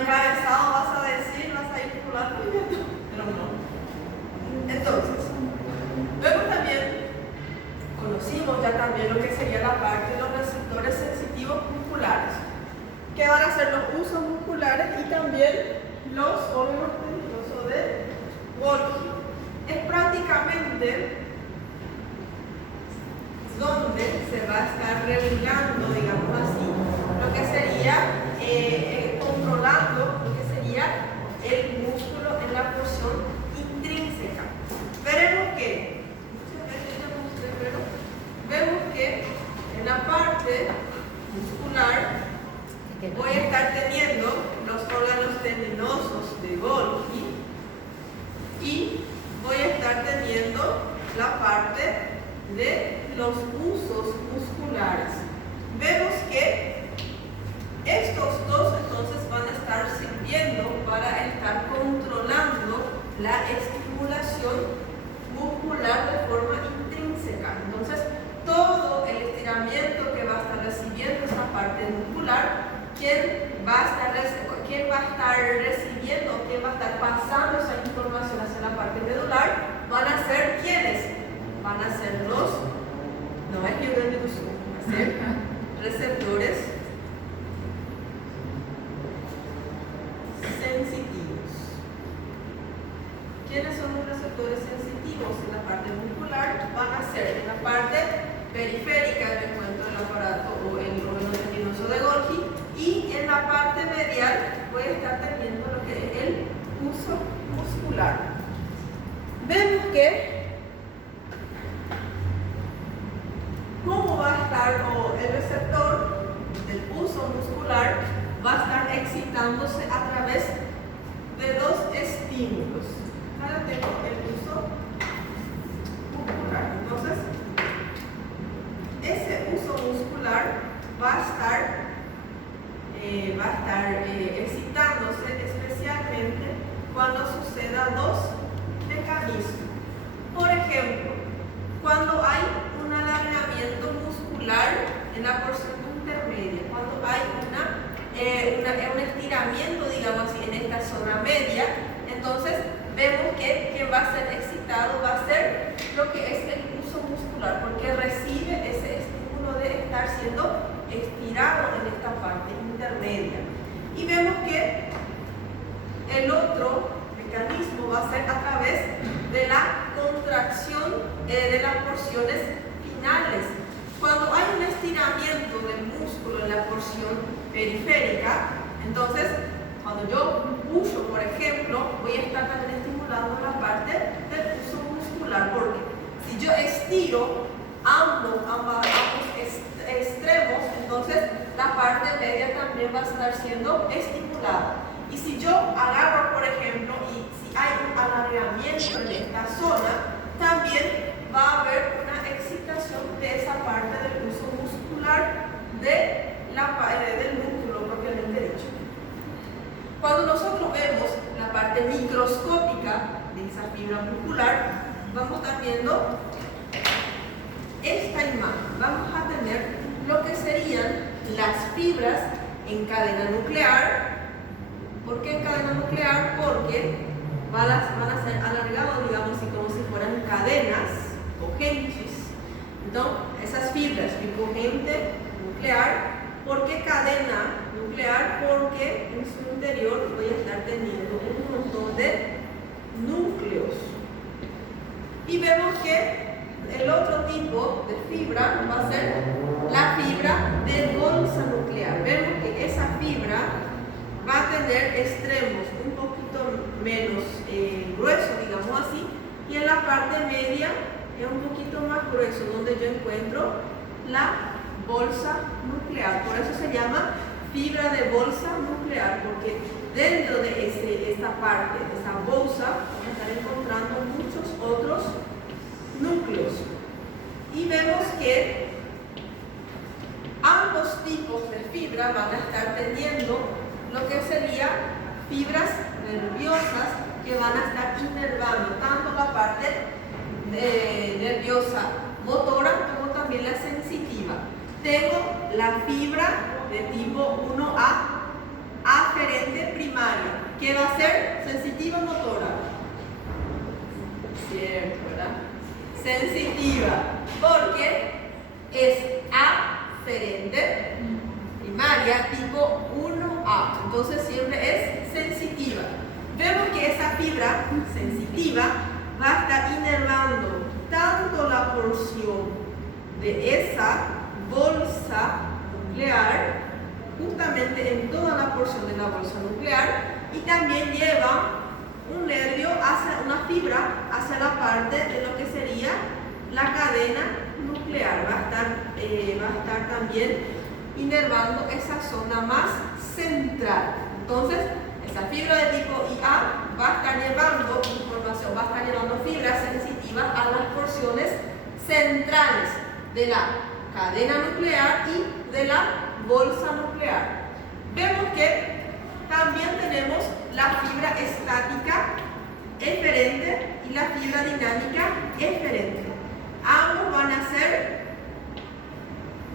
encabezados vas a decir, vas a ir pulando y ya está. Pero no. Entonces, luego también conocimos ya también lo que sería la parte de los receptores sensitivos musculares, que van a ser los usos musculares y también los órganos peligrosos de Golgi. Es prácticamente donde se va a estar regulando, digamos así, lo que sería controlando lo que sería el músculo en la porción intrínseca. Veremos que en la parte muscular voy a estar teniendo los órganos tendinosos de Golgi y voy a estar teniendo la parte de los usos musculares. Vemos que estos dos entonces van a estar sirviendo para estar controlando la estimulación muscular de forma intrínseca. Entonces, todo el estiramiento que va a estar recibiendo esa parte muscular, ¿quién va a estar recibiendo, quién va a estar pasando esa información hacia la parte medular? Van a ser ¿quiénes? Van a ser los, no es que van a ser receptores sensitivos. ¿Quiénes son los receptores sensitivos? En la parte muscular van a ser en la parte periférica del encuentro del aparato o el órgano tendinoso de Golgi, y en la parte medial voy a estar teniendo lo que es el uso muscular. Vemos que cómo va a estar el receptor del uso muscular va a estar excitándose a través de dos estímulos. Ahora tengo el uso muscular. Entonces, ese uso muscular va a estar excitándose especialmente cuando suceda dos mecanismos. Por ejemplo, cuando hay un alargamiento muscular en la porción intermedia, cuando hay un estiramiento, digamos así, en esta zona media, entonces vemos que quien va a ser excitado va a ser lo que es el uso muscular, porque recibe ese estímulo de estar siendo estirado en esta parte intermedia. Y vemos que el otro mecanismo va a ser a través de la contracción de las porciones finales. Cuando hay un estiramiento del músculo en la porción periférica, entonces cuando yo pujo, por ejemplo, voy a estar también estimulando la parte del uso muscular, porque si yo estiro ambos extremos, entonces la parte media también va a estar siendo estimulada. Y si yo agarro, por ejemplo, y si hay un alargamiento en esta zona, también va a haber una excitación de esa parte del uso muscular del músculo propiamente dicho. Cuando nosotros vemos la parte microscópica de esa fibra muscular, vamos a estar viendo esta imagen. Vamos a tener lo que serían las fibras en cadena nuclear. ¿Por qué en cadena nuclear? Porque van a ser alargados, digamos así, como si fueran cadenas o henches. Entonces, esas fibras, fibroagente nuclear. ¿Por qué cadena nuclear? Porque en su interior voy a estar teniendo un montón de núcleos. Y vemos que el otro tipo de fibra va a ser la fibra de bolsa nuclear. Vemos que esa fibra va a tener extremos un poquito menos gruesos, digamos así, y en la parte media es un poquito más grueso, donde yo encuentro la bolsa nuclear. Por eso se llama fibra de bolsa nuclear, porque dentro de esta parte, de esa bolsa, vamos a estar encontrando muchos otros núcleos. Y vemos que ambos tipos de fibra van a estar teniendo lo que sería fibras nerviosas que van a estar inervando tanto la parte nerviosa motora como también la sensitiva. Tengo la fibra de tipo 1A aferente primaria, que va a ser sensitiva motora. Cierto, ¿verdad? Sensitiva, porque es aferente primaria tipo 1A, entonces siempre es sensitiva. Vemos que esa fibra sensitiva va a estar inervando tanto la porción de esa bolsa nuclear, justamente en toda la porción de la bolsa nuclear, y también lleva un nervio hacia una fibra hacia la parte de lo que sería la cadena nuclear. Va a estar también inervando esa zona más central. Entonces, esa fibra de tipo IA va a estar llevando información, va a estar llevando fibras sensitivas a las porciones centrales de la cadena nuclear y de la bolsa nuclear. Vemos que también tenemos la fibra estática eferente y la fibra dinámica eferente. Ambos van a ser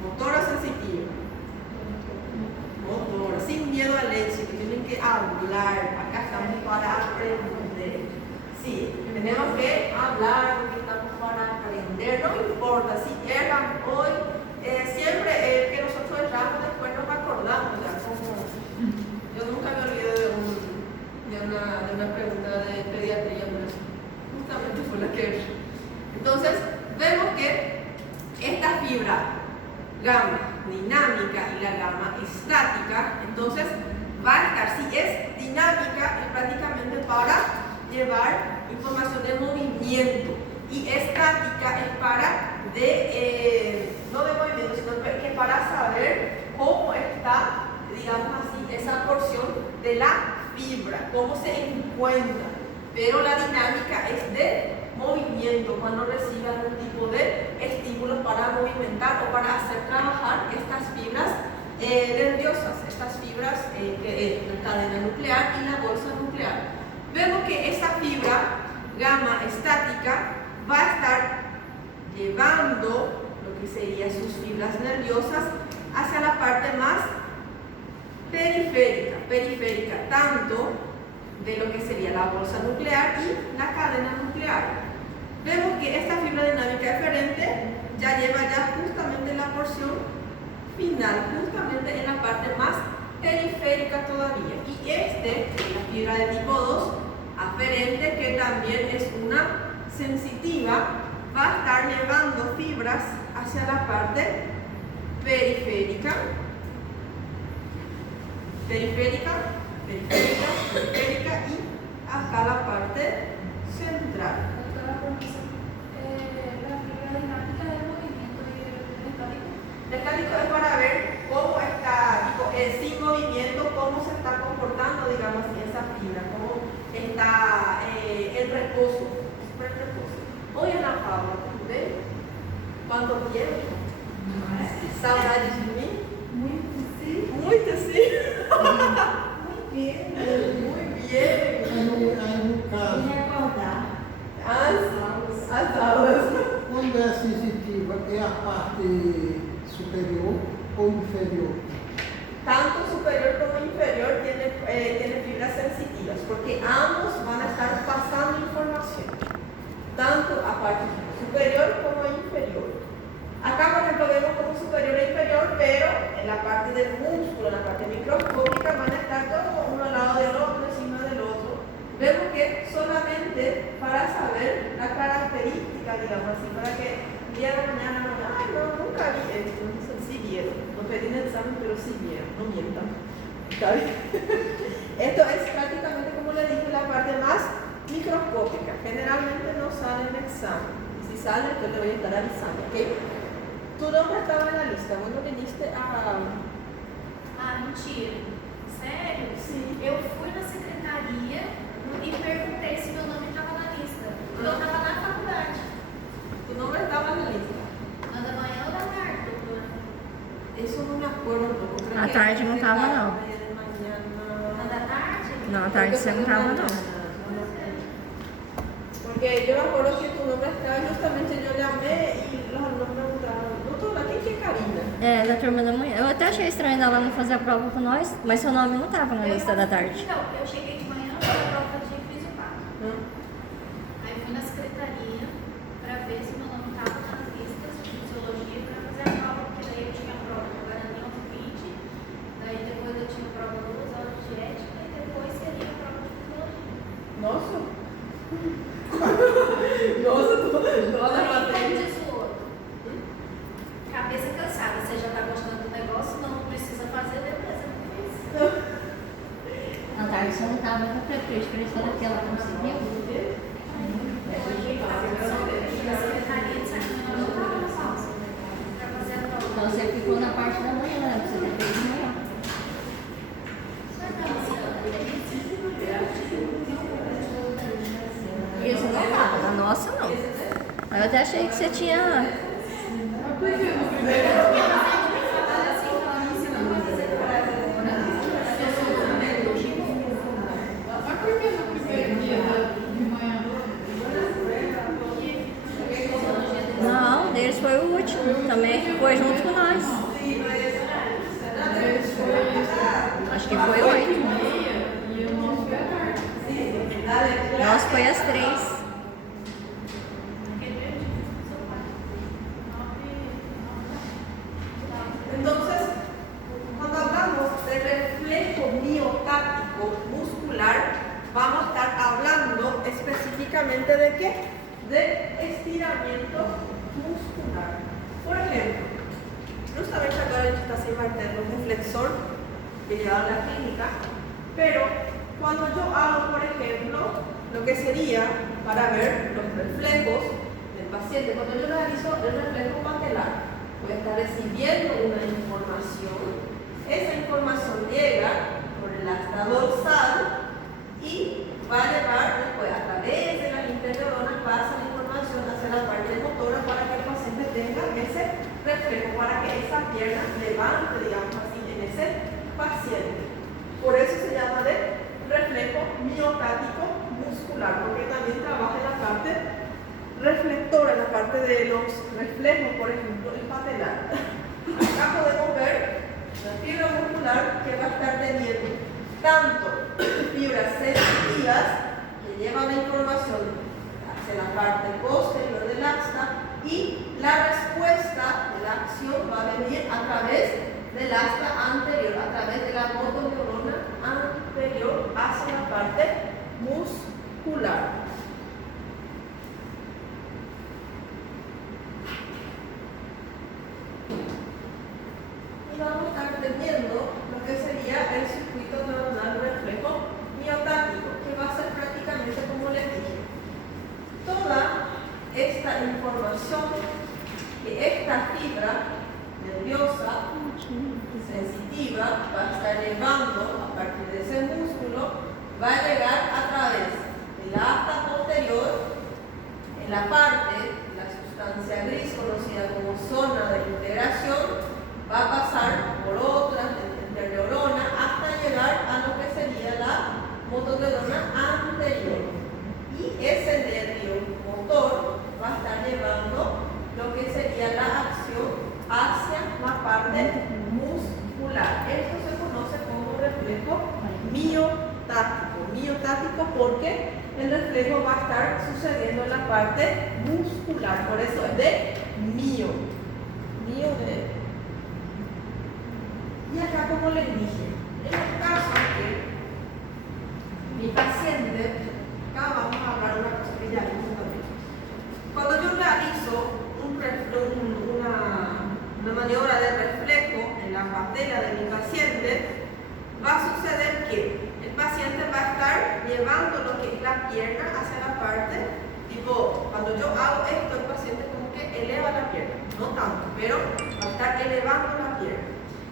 motora sensitiva. Motora, sin miedo al éxito, tienen que hablar. Acá estamos para aprender. Sí, tenemos que hablar porque estamos para aprender. No importa si erran hoy, siempre que nosotros erramos, después nos acordamos. Ya, yo nunca me olvido de una pregunta de pediatría, pero justamente fue la que erré. Entonces, vemos que esta fibra gamma dinámica y la gamma estática, entonces va a estar, si es dinámica, es prácticamente para llevar información de movimiento, y estática es para no de movimiento, sino que para saber cómo está, digamos así, esa porción de la fibra, cómo se encuentra. Pero la dinámica es de movimiento, cuando recibe algún tipo de estímulo para movimentar o para hacer trabajar estas fibras nerviosas, estas fibras que es la cadena nuclear y la bolsa nuclear. Vemos que esa fibra gamma estática va a estar llevando lo que serían sus fibras nerviosas hacia la parte más periférica, tanto de lo que sería la bolsa nuclear y la cadena nuclear. Vemos que esta fibra dinámica eferente ya lleva justamente la porción final, justamente en la parte más periférica todavía. Y la fibra de tipo 2 aferente, que también es una sensitiva, va a estar llevando fibras hacia la parte periférica y hasta la parte central. La fibra dinámica del movimiento y el estático. El estático es para ver cómo está, sin movimiento, cómo se está comportando, digamos, esa fibra, cómo está el reposo. Hoy en la Fábula, ¿ven? ¿Cuánto tiempo? ¿Saudades de mí? Muito sim. Muito, sí. Muito bem. Muy bien. Aí no caso, E recordar. As aulas. quando é sensitiva, é a parte superior ou inferior? Tanto superior como inferior tiene fibras sensitivas, porque ambos van a estar pasando información, tanto a parte superior como inferior. Acá, por ejemplo, vemos como superior e inferior, pero en la parte del músculo, en la parte microscópica, van a estar todos uno al lado del otro, encima del otro. Vemos que solamente para saber la característica, digamos así, para que el día de mañana no, ay, no, nunca vi esto, entonces sí vieron, no mientan. ¿Está bien? Esto es prácticamente, como le dije, la parte más microscópica. Generalmente no sale en examen. Y si sale, yo le voy a estar avisando, ¿ok? Tu nombre estaba en la lista. Cuando viniste a... Ah, mentira. Sério? Sim. Eu fui na secretaria e perguntei se meu nome estava na lista. Eu estava na faculdade. Tu nombre estaba en la lista. Na da manhã ou da tarde, doutora? Eso no me acuerdo un poco. Creo À que tarde não tava, não. de mañana. Na da tarde? Não, à tarde você não tava, não. Porque yo me acuerdo que tu nombre estaba, justamente yo llamé y los alumnos preguntaron, doutora, quem que é Karina? É, da turma da manhã. Eu até achei estranho ela não fazer a prova com nós, mas seu nome não tava na lista da tarde. Então, eu cheguei de manhã para a prova de fisiopata. Aí fui na secretaria para ver se meu nome estava nas listas de fisiologia para fazer a prova, porque daí eu tinha a prova de Guarani 11h20, daí depois eu tinha a prova 2 horas de ética e depois seria a prova de fisiologia. Nossa! Nossa, toda a Aí, como matéria. diz o outro, cabeça cansada, você já está gostando do negócio, não precisa fazer, beleza, não fez. À tarde você não tava, então foi triste. Por isso que ela conseguiu. Eu achei que a secretaria de saúde não estava na pausa para fazer a prova. Então você ficou na parte da manhã, né? Você já fez de manhã. Isso não tava, na nossa não. Aí eu até achei que você tinha. Mas por que no primeiro dia de manhã? Não, deles foi o último. Também foi junto com nós. Acho que foi 8. E o nosso foi à tarde. Nosso foi às 3. Entonces, cuando hablamos de reflejo miotático muscular, vamos a estar hablando específicamente de qué? De estiramiento muscular. Por ejemplo, justamente acá está sin martillo un flexor que lleva a la clínica, pero cuando yo hago, por ejemplo, lo que sería para ver los reflejos del paciente, cuando yo realizo el reflejo patelar, voy a estar recibiendo una información, esa información llega por el asta dorsal y va a llevar después a través de las interneuronas, pasa la información hacia la parte motora para que el paciente tenga ese reflejo, para que esa pierna levante, digamos así, en ese paciente. Por eso se llama de reflejo miotático muscular, porque también trabaja en la parte reflectora, en la parte de los reflejos, por ejemplo, el patelar. Acá podemos ver la fibra muscular que va a estar teniendo tanto fibras sensitivas que llevan la información hacia la parte posterior del asta y la respuesta de la acción va a venir a través del asta anterior, a través de la motoneurona anterior hacia la parte muscular. Y vamos a estar teniendo lo que sería el circuito neuronal reflejo miotático, que va a ser prácticamente como les dije. Toda esta información que esta fibra nerviosa sensitiva va a estar llevando a partir de ese músculo, va a llegar a través de la asta posterior, en la parte de la sustancia gris conocida como zona de integración, va a pasar por otras interneuronas hasta llegar a lo que sería la motoneurona anterior. Y ese nervio motor va a estar llevando lo que sería la acción hacia la parte muscular. Esto se conoce como reflejo miotático. Miotático porque el reflejo va a estar sucediendo en la parte muscular. Por eso es de mio. Mio de. Y acá, como les dije, en el caso que mi paciente, acá vamos a hablar una cosa que ya vimos también. Cuando yo realizo una maniobra de reflejo en la patela de mi llevando lo que es la pierna hacia la parte, tipo, cuando yo hago esto, el paciente como que eleva la pierna, no tanto, pero va a estar elevando la pierna.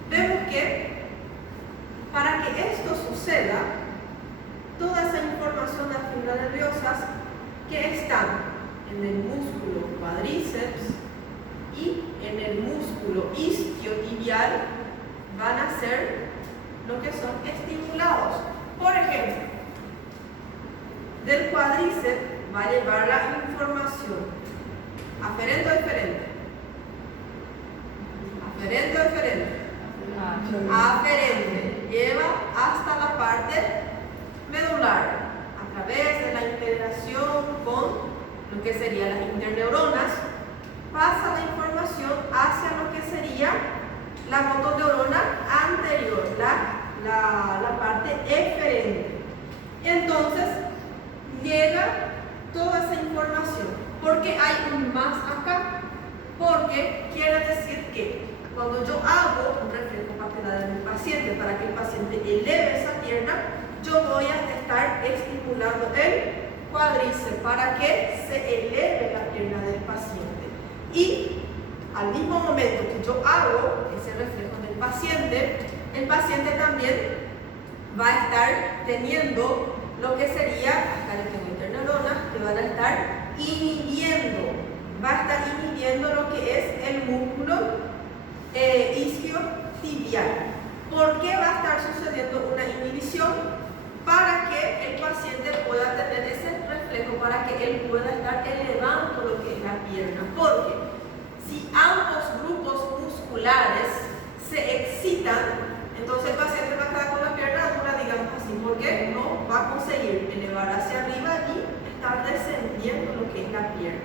Vemos que para que esto suceda, toda esa información de las fibras nerviosas que están en el músculo cuádriceps y en el músculo isquiotibial van a ser lo que son estimulados. Por ejemplo, del cuádriceps va a llevar la información aferente o eferente, aferente o eferente, aferente, lleva hasta la parte medular a través de la integración con lo que serían las interneuronas, pasa la información hacia lo que sería la motoneurona anterior, la parte eferente. Entonces llega toda esa información. ¿Por qué hay un más acá? Porque quiere decir que cuando yo hago un reflejo patelar en el paciente para que el paciente eleve esa pierna, yo voy a estar estimulando el cuádriceps para que se eleve la pierna del paciente. Y al mismo momento que yo hago ese reflejo del paciente, el paciente también va a estar teniendo lo que sería, acá le tengo interneuronas, que van a estar inhibiendo, va a estar inhibiendo lo que es el músculo isquiotibial. ¿Por qué va a estar sucediendo una inhibición? Para que el paciente pueda tener ese reflejo, para que él pueda estar elevando lo que es la pierna. Porque si ambos grupos musculares se excitan, entonces el paciente va a quedar con la pierna dura, digamos así, porque no va a conseguir elevar hacia arriba y estar descendiendo lo que es la pierna.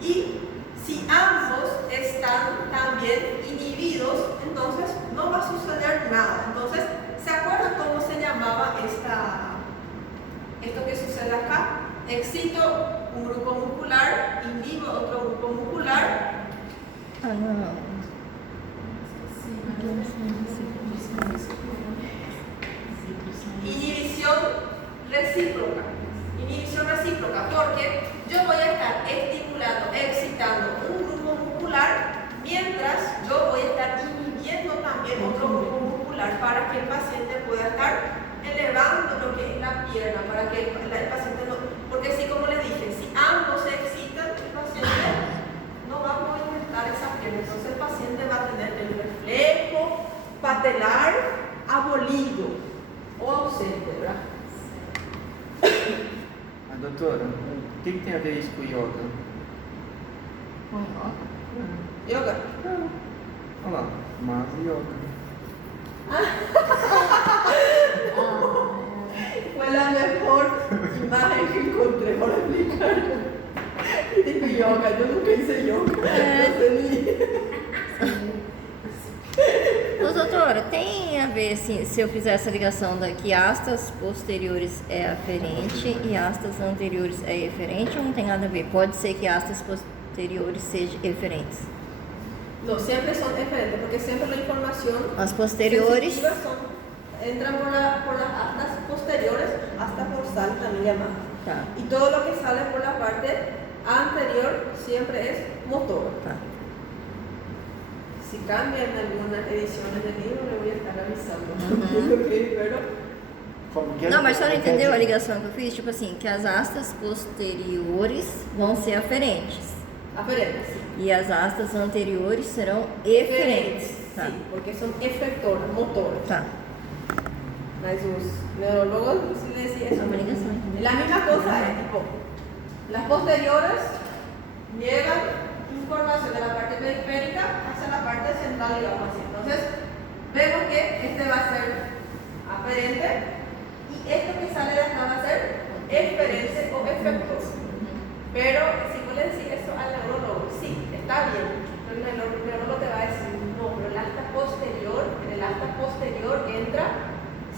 Y si ambos están también inhibidos, entonces no va a suceder nada. Entonces, ¿se acuerdan cómo se llamaba esto que sucede acá? Excito un grupo muscular, inhibo otro grupo muscular. Inhibición recíproca. Inhibición recíproca, porque yo voy a estar estimulando, excitando un grupo muscular, mientras yo voy a estar inhibiendo también otro grupo muscular para que el paciente pueda estar elevando lo que es la pierna, para que el paciente no, porque así como les dije, si ambos se excitan, el paciente no va a movilizar esa pierna, entonces el paciente va a tener el reflejo patelar abolido o ausente, ¿verdad? Doutora, o que tem a ver isso com yoga? Yoga. Olha lá, mas yoga. Fue la mejor imagen que encontré para explicar. Y dije yoga, yo nunca hice yoga. No sé ni. Ô, doutora, tem a ver assim, se eu fizer essa ligação daqui, astas posteriores é aferente e astas anteriores é eferente ou não tem nada a ver? Pode ser que astas posteriores sejam eferentes. No, siempre son diferentes, porque siempre la información As posteriores, sensitiva entran por las astas posteriores, asta dorsal también llamada. tá, Y todo lo que sale por la parte anterior siempre es motor. tá. Si cambian algunas ediciones del libro, le voy a estar avisando. Uhum. Ok, pero Como que é? Não, mas só não entendeu a ligação que eu fiz? Tipo assim, que as astas posteriores vão ser aferentes aferentes. e as astas anteriores serão eferentes. Tá, Sí, porque son efectoras, motoras. tá. Mas os neurólogos sí le decían É eso. uma ligação. La misma cosa es, tipo, las posteriores llevan información de la parte periférica hacia la parte central, digamos así. Entonces, vemos que este va a ser aferente y esto que sale de acá va a ser eferente o efector. Pero si vos le decís eso al neurólogo, sí, está bien, pero el neurólogo te va a decir, no, pero el asta posterior, en el asta posterior entra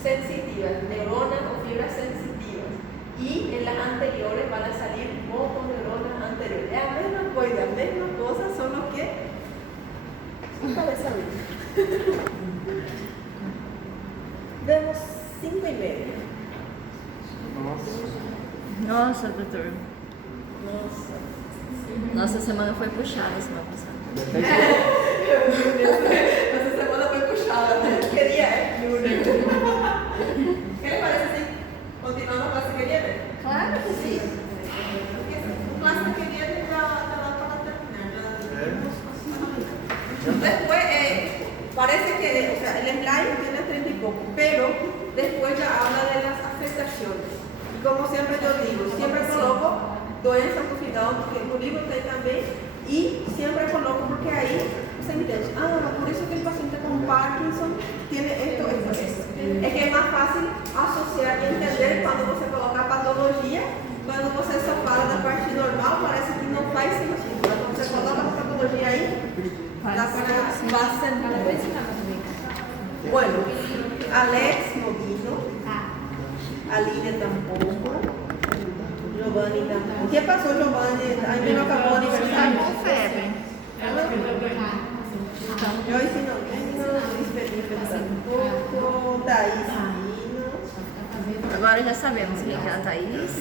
sensitivas, neuronas o fibras sensitivas, y en las anteriores van a salir motoneuronas anteriores. Es la misma cosa, las mismas cosas, solo que son cabeza viva. Vemos 5:30. Nossa. Nossa, doutor. Nossa semana foi puxada semana passada. Essa semana foi puxada, né? Queria Júnior. O que ele parece assim? Continuando a classe queria, né? Claro que sim. Porque a classe queria já está lá para terminar. Después, parece que o sea, el slide tiene 30 y poco, pero después ya habla de las afectaciones. Y como siempre yo digo, siempre coloco doença no final, porque no livro tem também, e sempre coloco porque aí você me diz, por isso que o paciente com Parkinson tem esto. É que é mais fácil associar e entender quando você coloca a patologia, quando você só fala da parte normal, parece que não faz sentido. Mas quando você coloca a patologia aí, dá para fazer. Bueno, Alex Mogino, Aline tampoco. Giovanni tampoco. ¿Qué pasó, Giovanni? Ainda não acabou o Tá aniversário. com febre. Joyce Noguino, Luiz Felipe tampoco, Thaís Nino. Agora já sabemos quem é a Thaís.